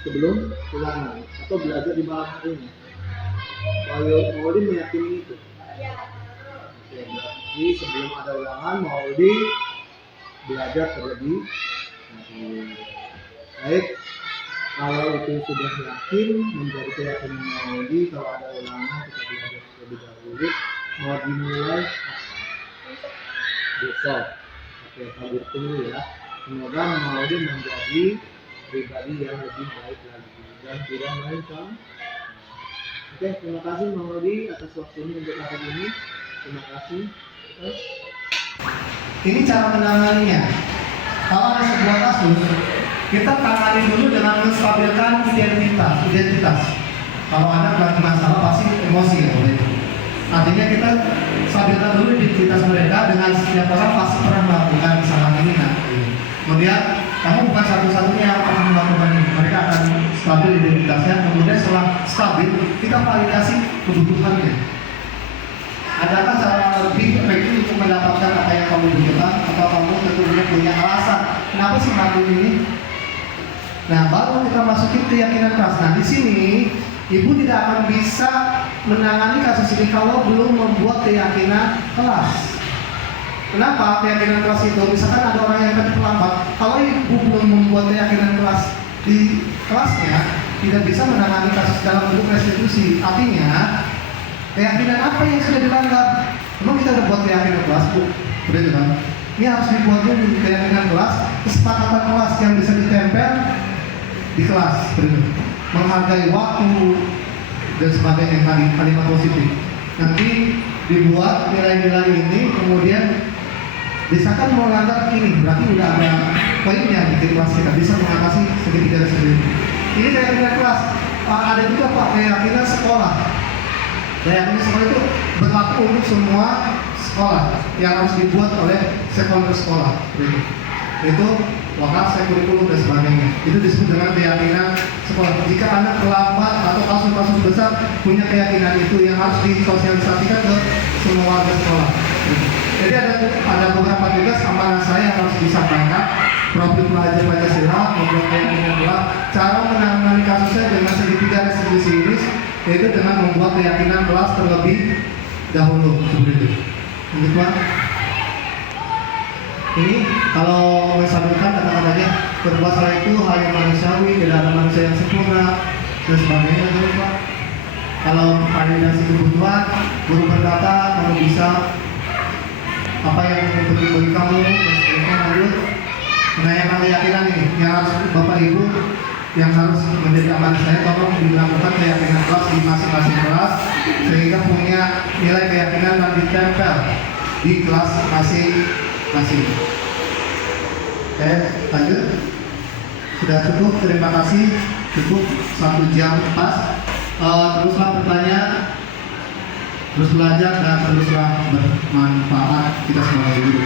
sebelum ulangan atau belajar di malam harinya. Kalau Maudi meyakini itu. Iya. Oke, berarti sebelum ada ulangan Maudi belajar terlebih dahulu. Baik, kalau itu sudah yakin menjadi keyakinan Maudi, kalau ada ulangan kita belajar terlebih dahulu. Mau dimulai besok. Oke, kalau tunggu ya. Semoga Maudi menjadi pribadi yang lebih baik lagi dan tidak melainkan. Oke, terima kasih Maudi atas waktunya untuk hari ini. Terima kasih. Ini cara menanganinya. Kalau ada sebuah kasus, kita tangani dulu dengan menstabilkan identitas. Kalau anak lagi masalah pasti emosi ya, artinya kita stabilkan dulu identitas mereka dengan setiap orang pasti pernah melakukan kesalahan ini nanti. Kemudian kamu bukan satu-satunya yang pernah melakukan ini. Mereka akan stabil identitasnya. Kemudian setelah stabil, kita validasi kebutuhannya. Adakah cara lebih efektif untuk mendapatkan apa yang kamu butuhkan atau kamu tentunya punya alasan kenapa sih melakukan ini? Nah, baru kita masukin keyakinan kelas. Nah, di sini ibu tidak akan bisa menangani kasus ini kalau belum membuat keyakinan kelas. Kenapa keyakinan kelas itu? Misalkan ada orang yang tadi terlambat, kalau ibu belum membuat keyakinan kelas di kelasnya, tidak bisa menangani kasus dalam bentuk restitusi. Artinya, keyakinan apa yang sudah dilanggar? Memang kita udah buat keyakinan kelas, Bu. Begitu kan? Ini harus dibuat dulu keyakinan kelas, kesepakatan kelas yang bisa ditempel di kelas. Begitu. Menghargai waktu dan sebagainya, kalimat positif. Nanti dibuat nilai-nilai ini, kemudian misalkan melanggar ini, berarti udah ada poinnya di kelas kita bisa mengatasi segitiga sendiri. Ini keyakinan kelas. Ada juga Pak keyakinan sekolah. Keyakinan sekolah itu berlaku untuk semua sekolah yang harus dibuat oleh stakeholder sekolah. Itu wakaf, kurikulum dan sebagainya. Itu disebut dengan keyakinan sekolah. Jika anak terlambat atau kasus-kasus besar punya keyakinan itu yang harus disosialisasikan ke semua warga sekolah. Jadi ada beberapa tugas amanah saya yang harus disampaikan. Profil pelajar Pancasila, membuat keyakinan kelas, cara menangani kasusnya dengan segitiga restitusi ini, yaitu dengan membuat keyakinan kelas terlebih dahulu. Seperti itu. Lanjut Pak. Ini kalau mensampaikan kata-katanya berbuat salah itu hal yang manusiawi, tidak ada manusia yang sempurna dan sebagainya. Terus Pak, kalau validasi kebutuhan, guru berkata kamu bisa apa yang penting bagi kamu dan sebagainya. Lanjut menanyakan keyakinan ini yang harus Bapak Ibu yang harus menjadi aman saya, tolong dilakukan keyakinan kelas di masing-masing kelas sehingga punya nilai keyakinan dan ditempel di kelas masing-masing. Oke, lanjut. Sudah cukup, terima kasih. Cukup 1 jam pas. Teruslah bertanya, terus belajar dan teruslah bermanfaat kita sebagai guru.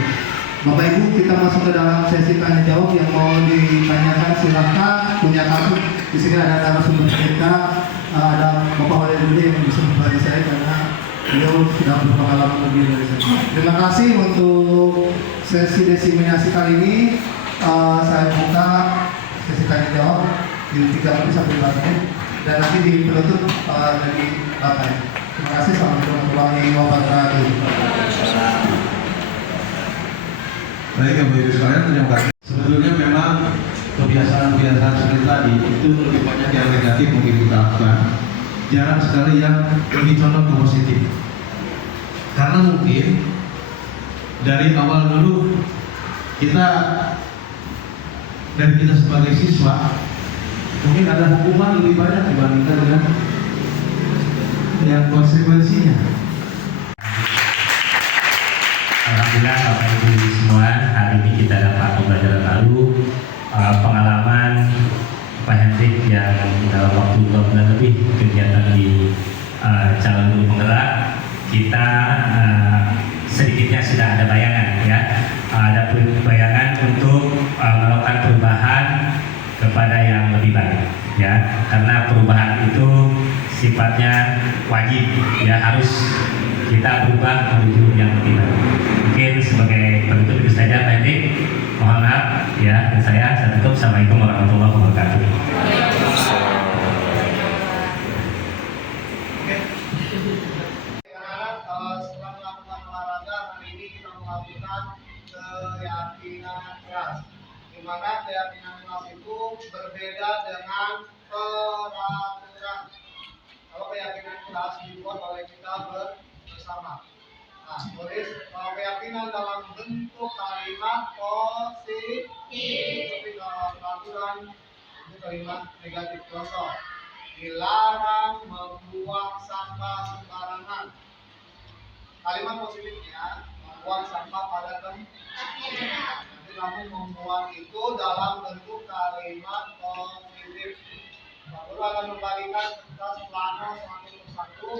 Bapak Ibu, kita masuk ke dalam sesi tanya jawab. Yang mau ditanyakan silahkan. Punya kasus di sini ada narasumber kita, ada Bapak Wali dulu yang bisa membantu saya karena beliau sudah berpengalaman lebih dari saya. Terima kasih untuk sesi diseminasi kali ini. Saya buka sesi tanya jawab di 3 sampai 5 menit dan nanti di penutup dari Bapak. Terima kasih. Assalamualaikum warahmatullahi wabarakatuh. Baik, Bapak Ibu sekalian, terima kasih. Sebetulnya memang kebiasaan-kebiasaan seperti tadi itu lebih banyak yang negatif mungkin kita lakukan. Jarang sekali yang lebih condong ke positif. Karena mungkin dari awal dulu kita sebagai siswa mungkin ada hukuman lebih banyak dibandingkan dengan yang konsekuensinya. Alhamdulillah Bapak Ibu semua, hari ini kita dapat pembelajaran baru, pengalaman Pak Hendrik yang dalam waktu 2 bulan lebih kegiatan di calon guru penggerak, kita sedikitnya sudah ada bayangan ya, ada bayangan untuk melakukan perubahan kepada yang lebih baik ya, karena perubahan itu sifatnya wajib ya, harus kita berubah menuju yang lebih baik. Mungkin sebagai penutup itu saja Pak Hendrik, mohon maaf ya, dan saya tutup. Assalamualaikum warahmatullahi wabarakatuh. Setelah melakukan olahraga, hari ini kita melakukan keyakinan keras. Di mana keyakinan keras itu berbeda dengan peraturan. Kalau keyakinan keras dibuat oleh kita bersama. Nah, tulis keyakinan dalam bentuk kalimat positif, tapi kalau peraturan itu kalimat negatif. Contoh, dilarang membuang sampah sembarangan. Kalimat positifnya membuang sampah pada tempatnya. Nanti kamu membuang itu dalam bentuk kalimat positif. Lalu akan membagikan kertas plano satu persatu,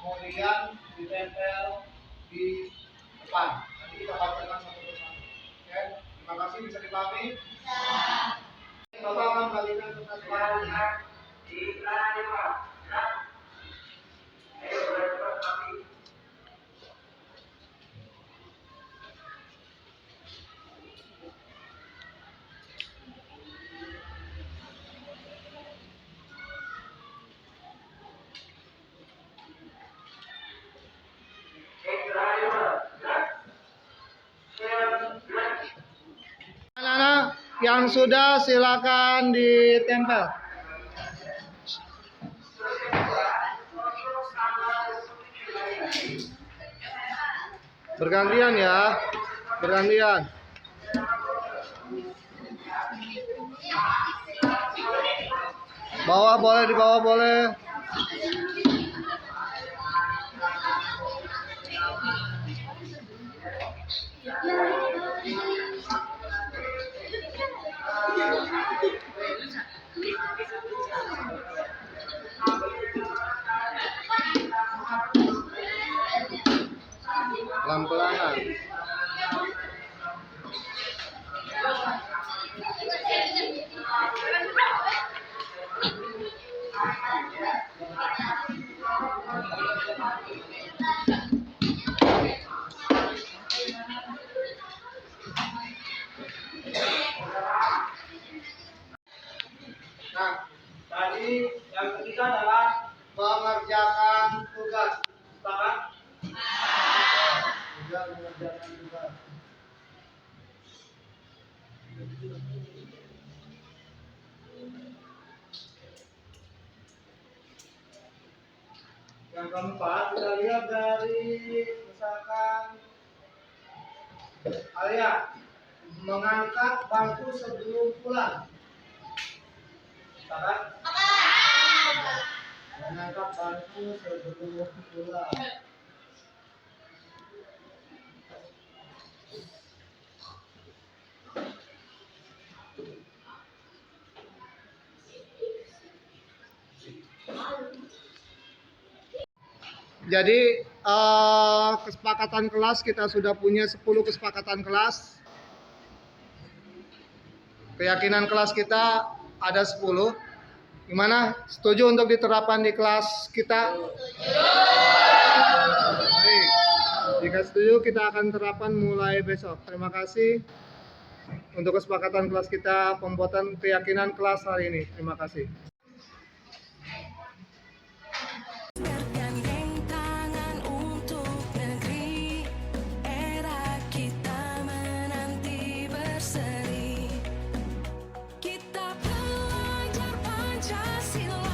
kemudian ditempel di depan. Nanti kita bacakan satu persatu. Oke, terima kasih. Bisa dipahami? Bapak akan bagikan kertas planonya. Yang sudah silakan ditempel. Bergantian ya, bergantian. Bawah boleh, di bawah boleh. Pelan-pelanan. Nah, tadi yang ketiga adalah mengerjakan tugas. Sepakat? Juga mengerjakan tugas. Yang keempat, kita lihat dari misalkan Alia mengangkat bangku sebelum pulang. Sepakat? Mengangkat bangku sebelum pulang. Jadi kesepakatan kelas kita sudah punya 10 kesepakatan kelas. Keyakinan kelas kita ada 10. Gimana? Setuju untuk diterapkan di kelas kita? Baik. Jika setuju kita akan terapkan mulai besok. Terima kasih untuk kesepakatan kelas kita, pembuatan keyakinan kelas hari ini. Terima kasih. Bergandeng tangan untuk negeri, era kita menanti berseri. Kita belajar Pancasila.